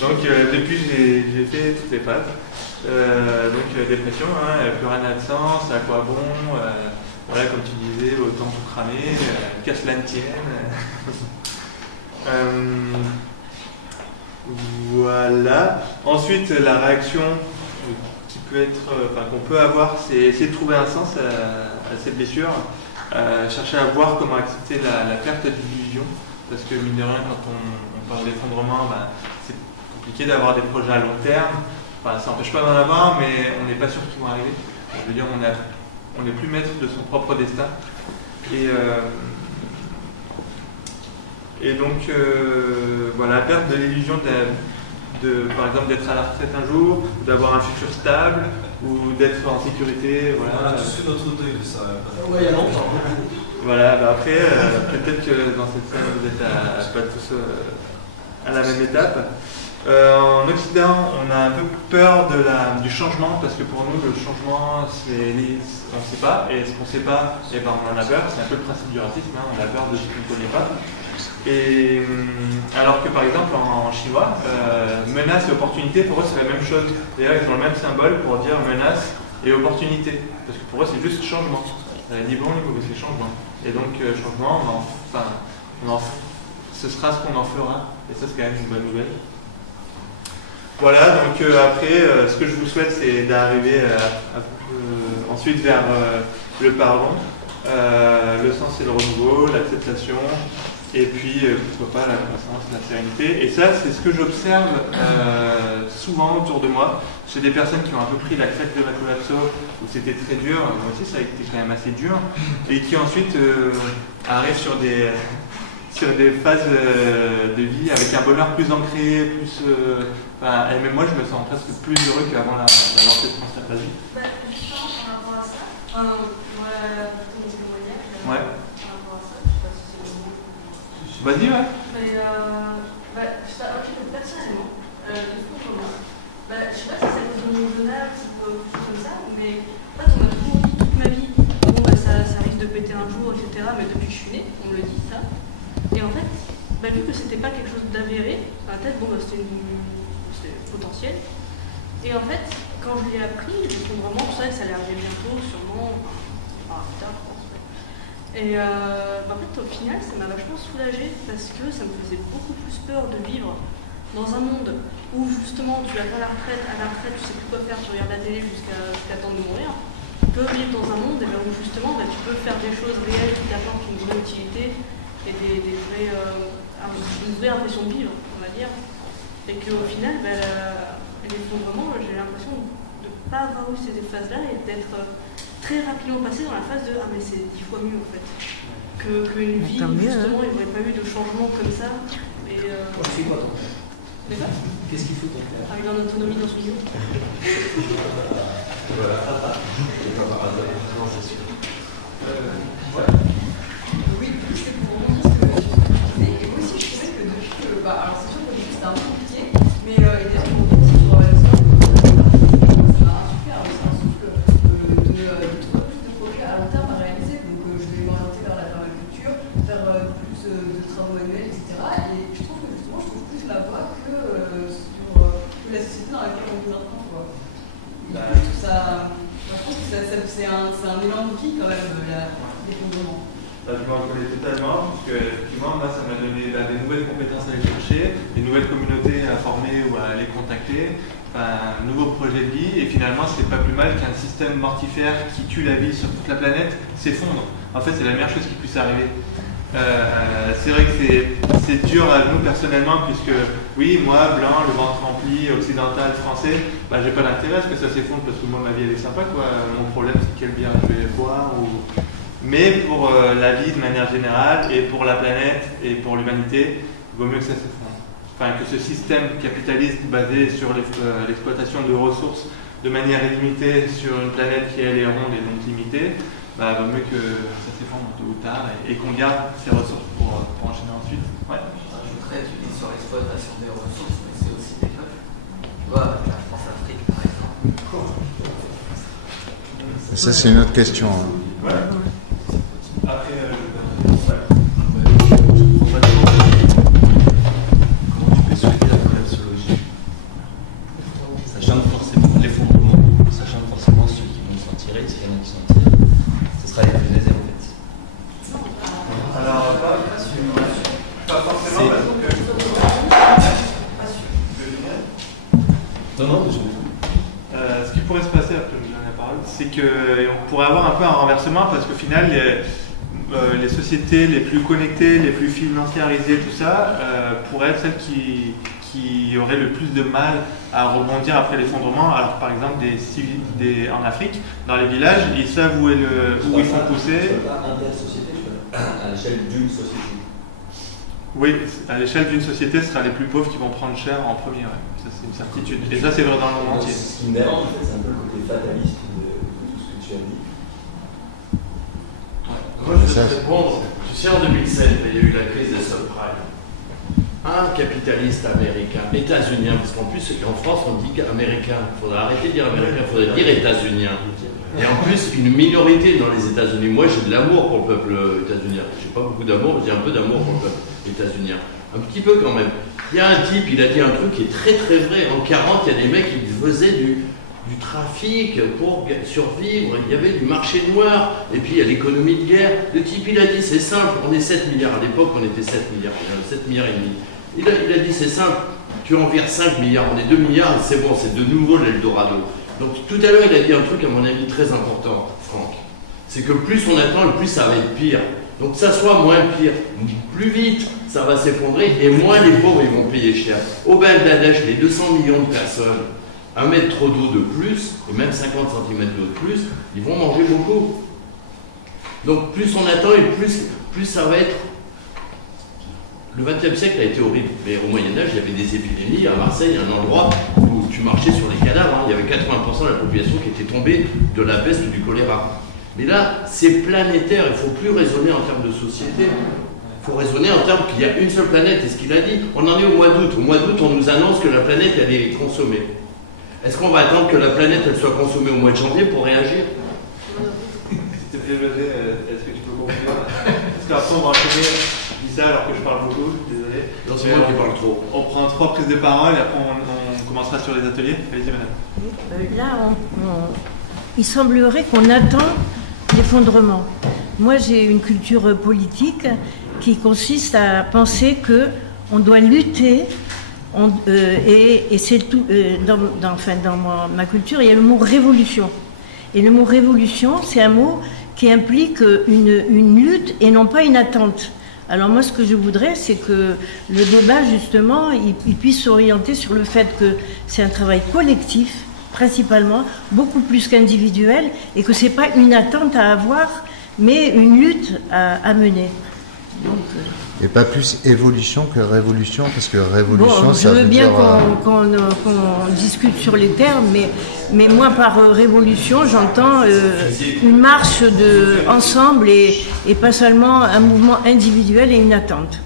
Donc depuis, j'ai fait toutes les phases. Donc dépression, hein, plus rien n'a de sens, à quoi bon, voilà, comme tu disais, autant tout cramer, qu'à cela ne tienne. Voilà. Ensuite, la réaction qui peut être, qu'on peut avoir, c'est essayer de trouver un sens à cette blessure, chercher à voir comment accepter la perte d'illusion, parce que mine de rien, quand on parle d'effondrement, c'est compliqué d'avoir des projets à long terme. Ça n'empêche pas d'en avoir, mais on n'est pas sûr qu'ils vont arriver. Je veux dire, on n'est plus maître de son propre destin. Et donc, voilà, la perte de l'illusion par exemple, d'être à la retraite un jour, ou d'avoir un futur stable, ou d'être en sécurité. Voilà. On a tous fait notre deuil de ça. Oui, il y a longtemps. Voilà, après, peut-être que dans cette scène, vous n'êtes pas tous à la même étape. En Occident, on a un peu peur du changement, parce que pour nous, le changement, on ne sait pas, et ce qu'on ne sait pas, on en a peur. C'est un peu le principe du racisme, hein, on a peur de ce qu'on ne connaît pas. Et alors que par exemple en chinois, menace et opportunité, pour eux c'est la même chose. D'ailleurs ils ont le même symbole pour dire menace et opportunité. Parce que pour eux c'est juste changement. Ni bon ni mauvais, c'est changement. Et donc changement, ce sera ce qu'on en fera. Et ça c'est quand même une bonne nouvelle. Voilà, donc après, ce que je vous souhaite c'est d'arriver ensuite vers le pardon, le sens et le renouveau, l'acceptation. Et puis, pourquoi pas, la croissance, la sérénité. Et ça, c'est ce que j'observe souvent autour de moi, chez des personnes qui ont un peu pris la claque de la collapso, où c'était très dur, moi aussi ça a été quand même assez dur, et qui ensuite arrivent sur des phases de vie avec un bonheur plus ancré, plus... et même moi, je me sens presque plus heureux qu'avant la lancée de Transfer Basique. Justement, par rapport à ça, moi, ton témoignage, ouais. Vas-y, ouais. Mais personnellement, je sais pas si c'est dans mon jeune âge ou quelque chose comme ça, mais en fait, on m'a toujours dit toute ma vie, bon, ça risque de péter un jour, etc. Mais depuis que je suis née, on me le dit ça. Et en fait, vu que c'était pas quelque chose d'avéré, dans la tête, c'était potentiel. Et en fait, quand je l'ai appris, l'effondrement, tout ça, ça allait arriver bientôt, sûrement, plus tard, je pense. Et en fait, au final, ça m'a vachement soulagée parce que ça me faisait beaucoup plus peur de vivre dans un monde où justement tu vas pas à la retraite, tu sais plus quoi faire, tu regardes la télé jusqu'à temps de mourir. Tu peux vivre dans un monde où justement tu peux faire des choses réelles qui t'apportent une vraie utilité et une vraie impression de vivre, on va dire. Et qu'au final, l'effondrement, j'ai l'impression de ne pas avoir eu ces phases-là et d'être très rapidement passé dans la phase de mais c'est 10 fois mieux en fait qu'une vie où justement il n'y aurait pas eu de changement comme ça. Et tu fais quoi ton père? Qu'est-ce qu'il faut ton père? Arriver en autonomie dans son milieu. Voilà. Non, c'est sûr. Oui, c'est pour rebondir ce que tu disais. Et moi aussi je trouvais que depuis alors c'est sûr qu'au début c'était un peu compliqué, mais d'ailleurs pour rebondir sur ça m'a super, c'est un souffle de trouver plus de projets à long terme à réaliser. Donc je vais m'orienter vers la permaculture, faire plus de travaux manuels, etc. Et je trouve que justement je trouve plus la voie que sur la société dans laquelle on vit maintenant, quoi. Et ça, je pense que c'est un élan de vie quand même. Il y d'effondrement? Je m'en reconnais totalement, parce que effectivement, moi, ça m'a donné des nouvelles compétences à aller chercher, des nouvelles communautés à former ou à aller contacter, un nouveau projet de vie, et finalement, c'est pas plus mal qu'un système mortifère qui tue la vie sur toute la planète s'effondre. En fait, c'est la meilleure chose qui puisse arriver. C'est vrai que c'est dur à nous personnellement, puisque oui, moi, blanc, le ventre rempli, occidental, français, j'ai pas d'intérêt à ce que ça s'effondre, parce que moi, ma vie, elle est sympa, quoi. Mon problème, c'est quelle bière je vais boire ou... Mais pour la vie de manière générale, et pour la planète, et pour l'humanité, il vaut mieux que ça s'effondre. Enfin, que ce système capitaliste basé sur l'exploitation de ressources de manière illimitée sur une planète qui, elle, est ronde et donc limitée, vaut mieux que ça s'effondre tôt ou tard et qu'on garde ces ressources pour enchaîner ensuite. Ouais. J'ajouterais, tu dis sur l'exploitation des ressources, mais c'est aussi des peuples. Tu vois, la France-Afrique, par exemple. Ça, c'est une autre question. Ouais. Après, comment tu peux souhaiter la collapsologie, sachant forcément l'effondrement, sachant forcément ceux qui vont s'en tirer, s'il y en a qui s'en tirent, ce sera les plus aisés en fait. Alors, pas forcément parce que... Non, ce qui pourrait se passer, après je donne la parole, c'est qu'on pourrait avoir un peu un renversement parce qu'au final, les sociétés les plus connectées, les plus financiarisées, tout ça, pourraient être celles qui auraient le plus de mal à rebondir après l'effondrement. Alors par exemple, en Afrique, dans les villages, ils savent où ils font pousser. À l'échelle d'une société. Oui, à l'échelle d'une société, ce sera les plus pauvres qui vont prendre cher en premier. Ouais. Ça, c'est une certitude. Et ça, c'est vrai dans le monde entier. Ce qui m'énerve, en fait, c'est un peu le côté fataliste de tout ce que tu as dit. Moi, je vais te répondre. Tu sais, en 2007, il y a eu la crise des subprimes. Un capitaliste américain, états-unien, parce qu'en plus, en France, on dit américain. Il faudrait arrêter de dire américain, il faudrait dire états-unien. Et en plus, une minorité dans les États-Unis. Moi, j'ai de l'amour pour le peuple états-unien. J'ai pas beaucoup d'amour, mais j'ai un peu d'amour pour le peuple états-unien. Un petit peu quand même. Il y a un type, il a dit un truc qui est très très vrai. En 40, il y a des mecs qui faisaient du trafic pour survivre. Il y avait du marché noir. Et puis, il y a l'économie de guerre. Le type, il a dit, c'est simple. On est 7 milliards. À l'époque, on était 7 milliards. 7 milliards et demi. Il a dit, c'est simple. Tu en vires 5 milliards. On est 2 milliards. C'est bon, c'est de nouveau l'Eldorado. Donc tout à l'heure, il a dit un truc, à mon avis, très important, Franck. C'est que plus on attend, plus ça va être pire. Donc que ça soit moins pire, plus vite, ça va s'effondrer, et moins les pauvres, ils vont payer cher. Au Bangladesh, les 200 millions de personnes, 1 mètre d'eau de plus, et même 50 cm d'eau de plus, ils vont manger beaucoup. Donc plus on attend, et plus ça va être... Le XXe siècle a été horrible, mais au Moyen-Âge, il y avait des épidémies. À Marseille, un endroit où tu marchais sur les cadavres, il y avait 80% de la population qui était tombée de la peste ou du choléra. Mais là, c'est planétaire, il ne faut plus raisonner en termes de société. Il faut raisonner en termes qu'il y a une seule planète, et ce qu'il a dit, on en est au mois d'août. Au mois d'août, on nous annonce que la planète, elle est consommée. Est-ce qu'on va attendre que la planète, elle soit consommée au mois de janvier pour réagir? S'il te plaît, José, est-ce que tu peux conclure? Parce qu'après, on va enchaîner. Je dis ça alors que je parle beaucoup, désolé. Non, c'est moi qui parle trop. On prend 3 prises de parole et après on commencera sur les ateliers. Allez-y, madame. Là, il semblerait qu'on attend l'effondrement. Moi, j'ai une culture politique qui consiste à penser qu'on doit lutter, et c'est tout. Dans ma culture, il y a le mot révolution. Et le mot révolution, c'est un mot qui implique une lutte et non pas une attente. Alors moi, ce que je voudrais, c'est que le débat, justement, il puisse s'orienter sur le fait que c'est un travail collectif, principalement, beaucoup plus qu'individuel, et que ce n'est pas une attente à avoir, mais une lutte à mener. Donc, et pas plus évolution que révolution, parce que révolution, ça veut dire... Je veux bien qu'on discute sur les termes, mais moi, par révolution, j'entends une marche ensemble et pas seulement un mouvement individuel et une attente.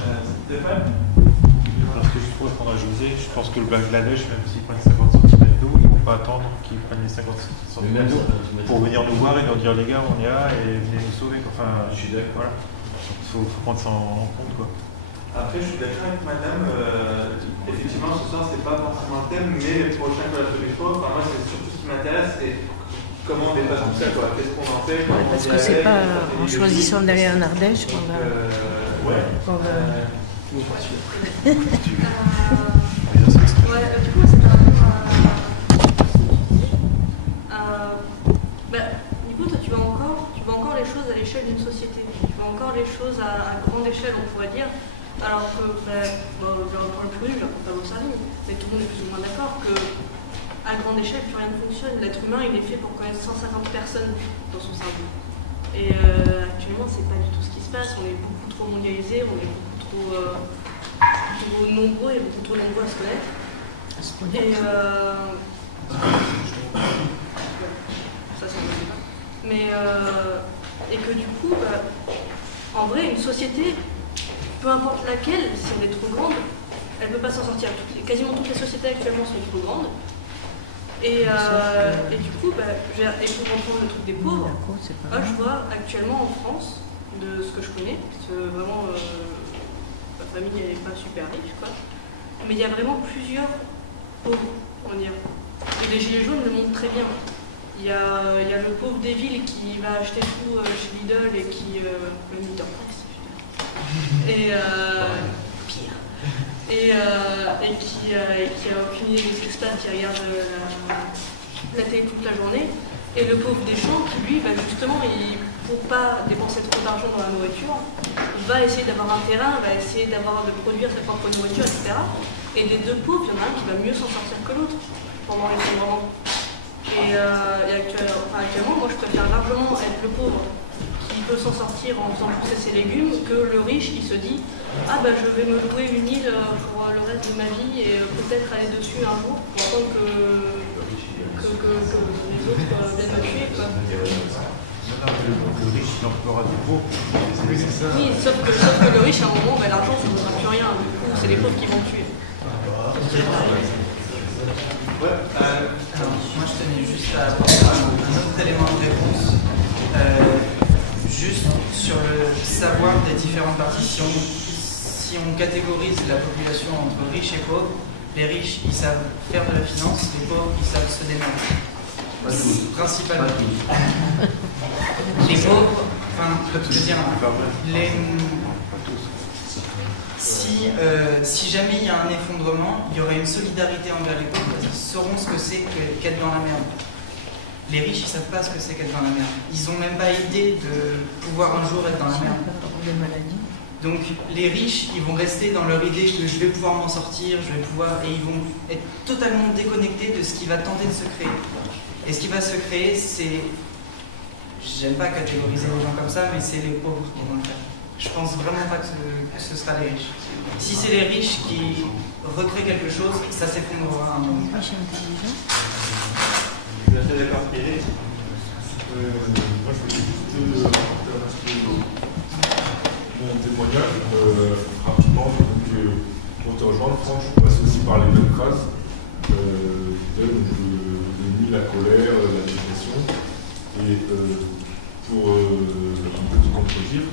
Alors, ce que je pourrais répondre à José, je pense que le Bangladesh, même s'ils prennent 50 cm d'eau, ils ne vont pas attendre qu'ils prennent les 50 cm d'eau pour venir nous voir et nous dire, les gars, on est là et venez nous sauver. Enfin, je suis d'accord. Voilà. Il faut prendre ça en compte, quoi. Après, je suis d'accord avec madame. Effectivement, ce soir, c'est pas forcément le thème, mais les prochains collègues de l'expo, moi, c'est surtout ce qui m'intéresse, c'est comment on dépasse tout ça, quoi? Qu'est-ce qu'on en fait? Parce que c'est pas en choisissant d'aller en Ardèche qu'on va... Du coup, c'est par rapport du coup, toi, tu vois encore les choses à l'échelle d'une société. Tu vois encore les choses à grande échelle, on pourrait dire. Alors que, je vais reprendre le plus, je vais pas vos services, mais tout le monde est plus ou moins d'accord que à grande échelle, plus rien ne fonctionne. L'être humain, il est fait pour connaître 150 personnes dans son cerveau. Et actuellement, c'est pas du tout ce qui se passe. On est beaucoup trop mondialisé, on est beaucoup trop nombreux et beaucoup trop nombreux à se connaître. Et ça, c'est un peu pas. Mais et que du coup, en vrai, une société, peu importe laquelle, si elle est trop grande, elle ne peut pas s'en sortir. Quasiment toutes les sociétés actuellement sont trop grandes. Et du coup, et pour reprendre le truc des pauvres, moi je vois actuellement en France, de ce que je connais, parce que vraiment ma famille elle n'est pas super riche, quoi. Mais il y a vraiment plusieurs pauvres, on va dire. Et les gilets jaunes le montrent très bien. Il y a le pauvre des villes qui va acheter tout chez Lidl et qui... même Lidl, et pire. Et qui a aucune idée des expats qui regardent la télé toute la journée. Et le pauvre des champs qui, lui, justement, pour pas dépenser trop d'argent dans la nourriture, il va essayer d'avoir un terrain, va essayer de produire sa propre nourriture, etc. Et des deux pauvres, il y en a un qui va mieux s'en sortir que l'autre pendant l'effondrement. Et actuellement, moi je préfère largement être le pauvre qui peut s'en sortir en faisant pousser ses légumes que le riche qui se dit « Ah je vais me louer une île pour le reste de ma vie et peut-être aller dessus un jour pour attendre que les autres viennent me tuer. » Le riche, il emploiera du pauvre. Oui, sauf que le riche, à un moment, l'argent, ça ne vaudra plus rien. Du coup, c'est les pauvres qui vont tuer. Alors, moi je tenais juste à apporter un autre élément de réponse, juste sur le savoir des différentes partitions. Si on catégorise la population entre riches et pauvres, les riches ils savent faire de la finance, les pauvres ils savent se démerder. Principalement. Les pauvres, je veux dire, si jamais il y a un effondrement, il y aurait une solidarité envers les pauvres qui sauront ce que c'est qu'être dans la merde. Les riches, ils ne savent pas ce que c'est qu'être dans la merde. Ils n'ont même pas idée de pouvoir un jour être dans la merde. Donc les riches, ils vont rester dans leur idée que je vais pouvoir m'en sortir, et ils vont être totalement déconnectés de ce qui va tenter de se créer. Et ce qui va se créer, c'est... J'aime pas catégoriser les gens comme ça, mais c'est les pauvres qui vont le faire. Je pense vraiment pas que ce sera les riches. Si c'est les riches qui recréent quelque chose, ça s'effondrera un moment. Je suis assez d'accord avec Eric. Moi, je voulais juste apporter mon témoignage rapidement. Donc, pour te rejoindre, Franck, je passe aussi par les mêmes phrases. J'ai la colère, la dépression. Et pour un peu te contredire,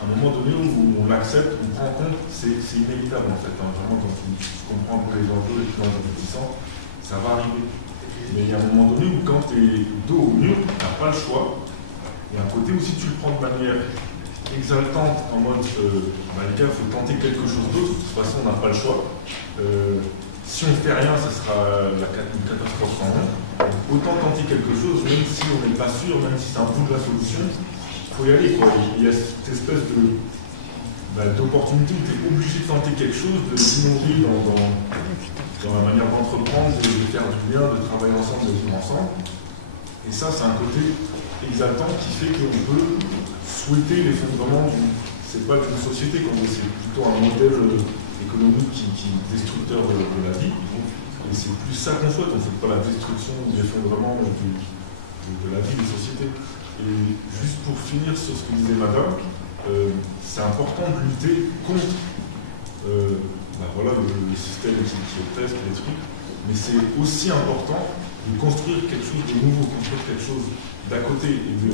à un moment donné où on l'accepte, on prend en compte, c'est inévitable en fait. Vraiment, quand tu comprends un peu les enjeux, les finances investissants, ça va arriver. Mais il y a un moment donné où quand tu es dos au mur, tu n'as pas le choix. Il y a un côté où si tu le prends de manière exaltante, en mode les gars, il faut tenter quelque chose d'autre, de toute façon on n'a pas le choix. Si on ne fait rien, ce sera une catastrophe quand même. Autant tenter quelque chose, même si on n'est pas sûr, même si c'est un bout de la solution, il faut y aller, quoi. Il y a cette espèce d'opportunité où tu es obligé de tenter quelque chose, de s'innover dans la manière d'entreprendre, de faire du bien, de travailler ensemble, de vivre ensemble. Et ça, c'est un côté exaltant qui fait qu'on peut souhaiter l'effondrement c'est pas d'une société qu'on veut, c'est plutôt un modèle économique qui est destructeur de la vie. Et c'est plus ça qu'on souhaite, on ne fait pas la destruction ou l'effondrement de la vie des sociétés. Et juste pour finir sur ce que disait Madame, c'est important de lutter contre le système qui oppresse, qui détruit, mais c'est aussi important de construire quelque chose de nouveau, construire quelque chose d'à côté et de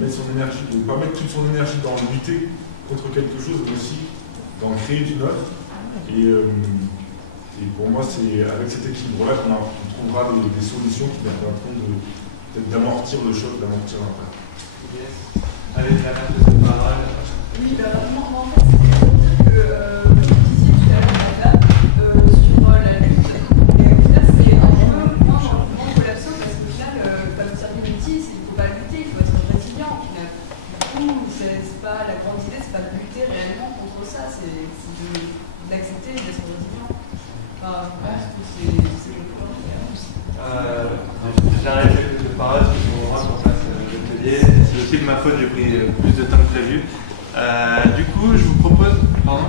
mettre son énergie, de ne pas mettre toute son énergie dans lutter contre quelque chose, mais aussi d'en créer du neuf. Et pour moi, c'est avec cet équilibre-là qu'on trouvera des solutions qui permettront de d'amortir le choc, d'amortir l'impact. Avec la main de cette parole. Oui, moi en fait, c'est que vous disiez tout à l'heure, sur la lutte, et au final, c'est un peu moins collapsant parce qu'au final, comme Thierry le dit, il ne faut pas lutter, il faut être résilient. Au final. Du coup, c'est pas, la grande idée, c'est pas de lutter réellement contre ça, c'est d'accepter et d'être résilient. Enfin, je pense que c'est le point. J'arrête quelques paroles parce qu'il faut vraiment qu'on fasse l'atelier. C'est aussi de ma faute, j'ai pris plus de temps que prévu. Du coup, je vous propose. Pardon ?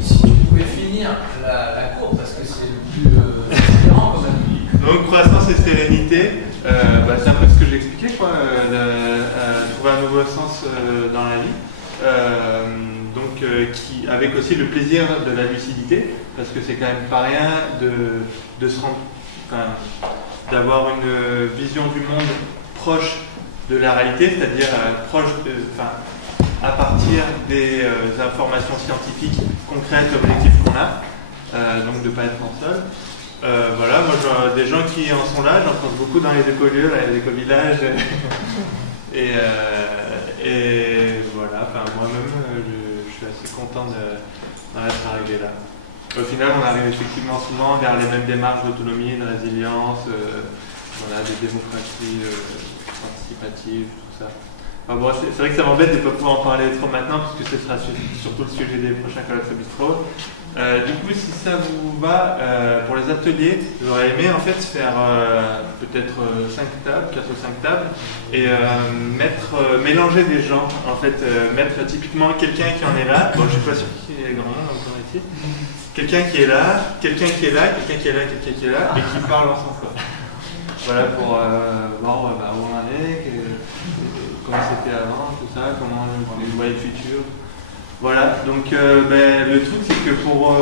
Si vous pouvez finir la cour, parce que c'est le plus différent quand même. Donc, croissance et sérénité, c'est un peu ce que j'expliquais, quoi. Trouver un nouveau sens dans la vie. Qui, avec aussi le plaisir de la lucidité, parce que c'est quand même pas rien de se rendre. D'avoir une vision du monde proche de la réalité, c'est-à-dire à partir des informations scientifiques concrètes, objectives qu'on a, donc de ne pas être en seul. Voilà, moi je vois des gens qui en sont là, j'en pense beaucoup dans les écolieux, les éco-villages, et voilà, moi-même je suis assez content d'être arrivé là. Au final, on arrive effectivement souvent vers les mêmes démarches d'autonomie, de résilience, des démocraties participatives, tout ça. Enfin, bon, c'est vrai que ça m'embête de ne pas pouvoir en parler trop maintenant, parce que ce sera surtout le sujet des prochains colloques bistrot. Du coup, si ça vous va, pour les ateliers, j'aurais aimé en fait faire peut-être 5 tables, 4 ou 5 tables, et mélanger des gens, en fait, mettre typiquement quelqu'un qui en est là, bon, je ne suis pas sûr qu'il y ait grand monde encore ici, quelqu'un qui est là, quelqu'un qui est là, quelqu'un qui est là, quelqu'un qui est là, et qui parlent ensemble. Voilà, pour voir où on en est, comment c'était avant, tout ça, comment on voit le futur. Voilà, donc le truc c'est que pour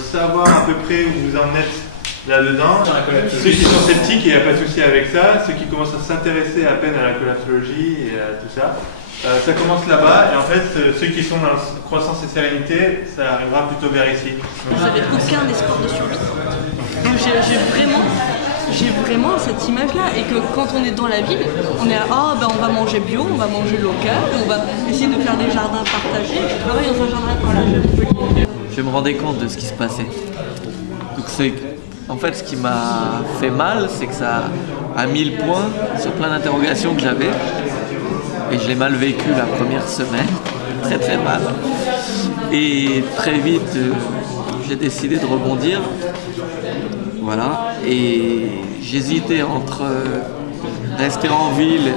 savoir à peu près où vous en êtes là-dedans, ceux qui sont sceptiques, il n'y a pas de souci avec ça, ceux qui commencent à s'intéresser à peine à la collapsologie et à tout ça, ça commence là-bas, et en fait ceux qui sont dans la croissance et sérénité, ça arrivera plutôt vers ici. J'avais aucun espoir de survie. Donc j'ai vraiment cette image-là, et que quand on est dans la ville, on est on va manger bio, on va manger local, on va essayer de faire des jardins partagés. Je travaille dans un jardin partagé. Je me rendais compte de ce qui se passait. Donc en fait, ce qui m'a fait mal, c'est que ça a mis le point sur plein d'interrogations que j'avais, et je l'ai mal vécu la première semaine, très très mal. Et très vite, j'ai décidé de rebondir. Voilà, et j'hésitais entre rester en ville,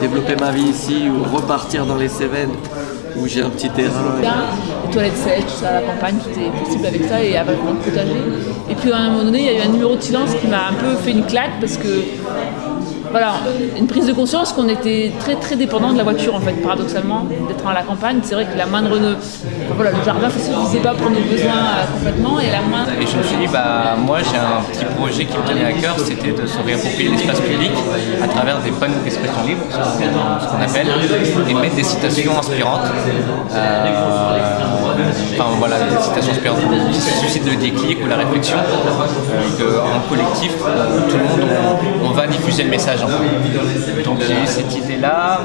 développer ma vie ici, ou repartir dans les Cévennes où j'ai un petit terrain. Les toilettes sèches, tout ça, la campagne, tout est possible avec ça, et avec mon potager. Et puis à un moment donné, il y a eu un numéro de silence qui m'a un peu fait une claque, parce que voilà, une prise de conscience qu'on était très très dépendant de la voiture, en fait, paradoxalement, d'être à la campagne. C'est vrai que la moindre le jardin, ça ne suffisait pas pour nos besoins complètement, et la moindre... Et je me suis dit, moi j'ai un petit projet qui me tenait à cœur, c'était de se réapproprier l'espace public à travers des panneaux d'expression libre, ce qu'on appelle, et mettre des citations inspirantes. Des citations inspirantes qui suscitent le déclic ou la réflexion, qu'en collectif, tout le monde, on va diffuser le message. Donc j'ai eu cette idée-là.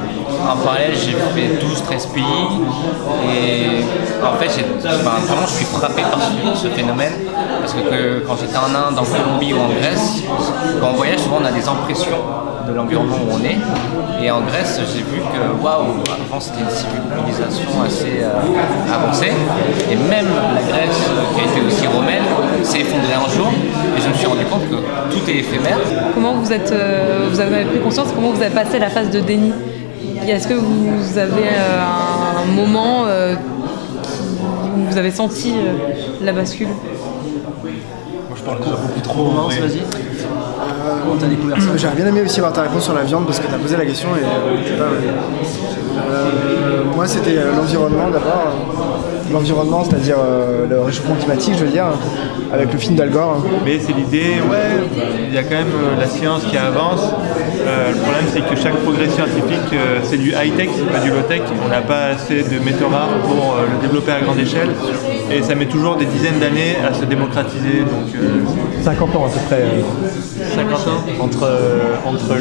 En parallèle, j'ai fait 12-13 pays, et en fait, vraiment, je suis frappé par ce phénomène, parce que quand j'étais en Inde, en Colombie ou en Grèce, quand on voyage, souvent on a des impressions de l'environnement où on est. Et en Grèce, j'ai vu que, avant c'était une civilisation assez avancée, et même la Grèce, qui a été aussi romaine, s'est effondrée un jour, et je me suis rendu compte que tout est éphémère. Comment vous avez pris conscience, comment vous avez passé la phase de déni? Est-ce que vous avez un moment où vous avez senti la bascule? Moi je parle beaucoup trop. Commence, vas-y. Comment t'as découvert ça? J'aurais bien aimé aussi avoir ta réponse sur la viande, parce que t'as posé la question et moi c'était l'environnement d'abord. L'environnement, c'est-à-dire le réchauffement climatique, je veux dire, avec le film d'Al Gore. Mais c'est l'idée, il y a quand même la science qui avance. Le problème, c'est que chaque progrès scientifique, c'est du high-tech, c'est pas du low-tech. On n'a pas assez de métaux rares pour le développer à grande échelle. et ça met toujours des dizaines d'années à se démocratiser. Donc, 50 ans à peu près. 50 ans entre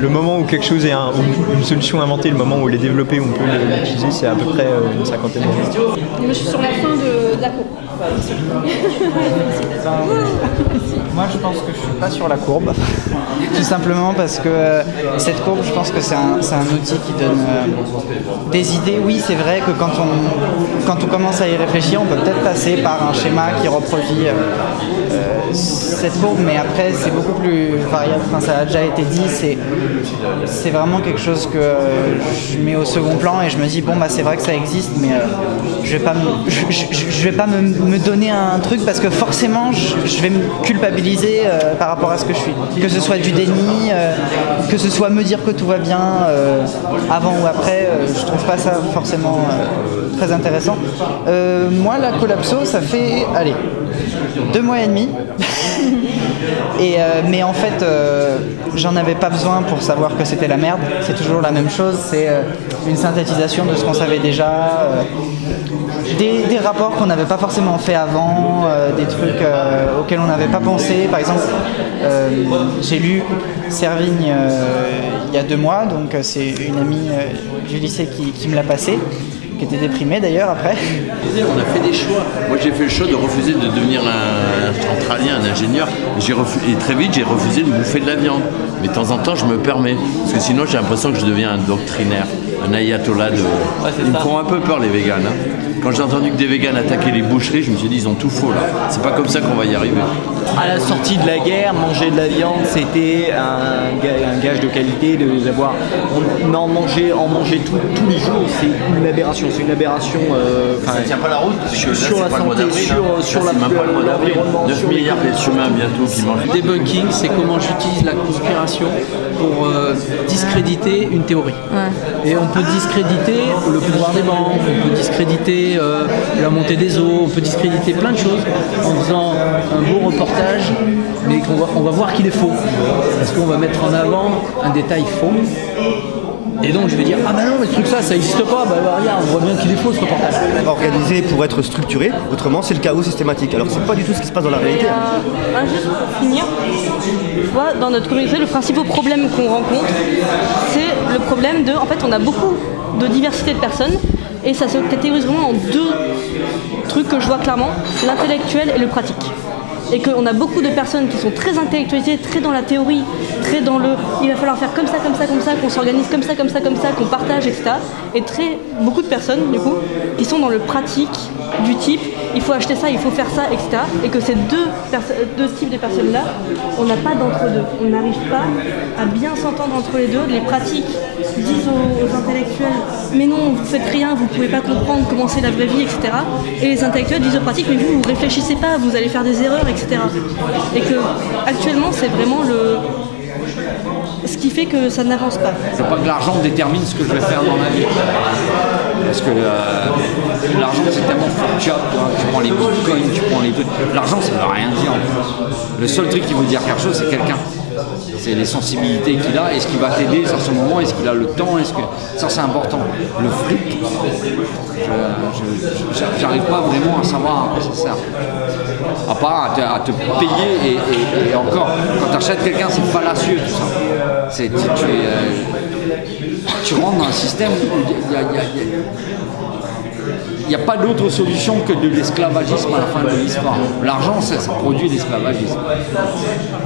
le moment où quelque chose est une solution inventée et le moment où elle est développée, où on peut l'utiliser, c'est à peu près une cinquantaine d'années. Je suis sur la fin de la courbe. Moi, je pense que je suis pas sur la courbe, tout simplement parce que cette courbe, je pense que c'est un outil qui donne des idées. Oui, c'est vrai que quand on commence à y réfléchir, on peut peut-être passer par un schéma qui reproduit cette courbe, mais après, c'est beaucoup plus variable. Enfin, ça a déjà été dit, c'est vraiment quelque chose que je mets au second plan et je me dis, bon, bah, c'est vrai que ça existe, mais je vais pas me donner un truc parce que forcément, je vais me culpabiliser par rapport à ce que je suis. Que ce soit du déni, que ce soit me dire que tout va bien avant ou après, je trouve pas ça forcément très intéressant. Moi, la collapso, ça fait, 2 mois et demi. Mais en fait, j'en avais pas besoin pour savoir que c'était la merde. C'est toujours la même chose. C'est une synthétisation de ce qu'on savait déjà. Des rapports qu'on n'avait pas forcément fait avant, des trucs auxquels on n'avait pas pensé. Par exemple, j'ai lu Servigne il y a 2 mois, donc c'est une amie du lycée qui me l'a passé, qui était déprimée d'ailleurs après. On a fait des choix. Moi j'ai fait le choix de refuser de devenir un centralien, un ingénieur. Et très vite j'ai refusé de bouffer de la viande. Mais de temps en temps je me permets. Parce que sinon j'ai l'impression que je deviens un doctrinaire, un ayatollah de... Ils me font un peu peur les véganes. Quand j'ai entendu que des véganes attaquaient les boucheries, je me suis dit ils ont tout faux là. C'est pas comme ça qu'on va y arriver. À la sortie de la guerre, manger de la viande, c'était un gage de qualité, en manger tous les jours, c'est une aberration. C'est une aberration. Ça ne tient pas la route parce que sur la santé, sur l'environnement. 9 milliards d'êtres humains bientôt qui mangent. Le debunking, c'est comment j'utilise la conspiration pour discréditer une théorie. Ouais. Et on peut discréditer le pouvoir des banques, on peut discréditer la montée des eaux, on peut discréditer plein de choses en faisant un beau reportage, mais on va voir qu'il est faux. Parce qu'on va mettre en avant un détail faux. Et donc je vais dire, ah bah non, mais ce truc ça n'existe pas, bah regarde, on voit bien qu'il est faux ce reportage. Organisé pour être structuré, autrement c'est le chaos systématique. Alors c'est pas du tout ce qui se passe dans la réalité. Juste pour finir, tu vois, dans notre communauté, le principal problème qu'on rencontre, c'est le problème de, en fait, on a beaucoup de diversité de personnes, et ça se catégorise vraiment en 2 trucs que je vois clairement, l'intellectuel et le pratique. Et qu'on a beaucoup de personnes qui sont très intellectualisées, très dans la théorie, très dans le « il va falloir faire comme ça, qu'on s'organise comme ça, qu'on partage, etc. » Et beaucoup de personnes, du coup, qui sont dans le pratique du type « il faut acheter ça, il faut faire ça, etc. » Et que ces deux types de personnes-là, on n'a pas d'entre-deux. On n'arrive pas à bien s'entendre entre les deux. Les pratiques disent aux intellectuels « mais non, vous faites rien, vous pouvez pas comprendre comment c'est la vraie vie, etc. » Et les intellectuels disent aux pratiques « mais vous réfléchissez pas, vous allez faire des erreurs, etc. » Et que actuellement c'est vraiment ce qui fait que ça n'avance pas. C'est pas que l'argent détermine ce que je vais faire dans ma vie. Parce que l'argent c'est tellement fluctuable, tu prends les bitcoins, tu prends les trucs. L'argent ça ne veut rien dire. Le seul truc qui veut dire quelque chose c'est quelqu'un. C'est les sensibilités qu'il a, est-ce qu'il va t'aider sur ce moment, est-ce qu'il a le temps, ça c'est important. Le fric, j'arrive pas vraiment à savoir à quoi ça sert. À part à te payer et encore, quand tu achètes quelqu'un c'est fallacieux tout ça. Tu rentres dans un système où il n'y a pas d'autre solution que de l'esclavagisme à la fin de l'histoire. L'argent, ça produit l'esclavagisme.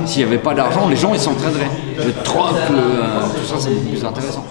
S'il n'y avait pas d'argent, les gens ils s'entraîneraient. Le troc, tout ça, c'est beaucoup plus intéressant.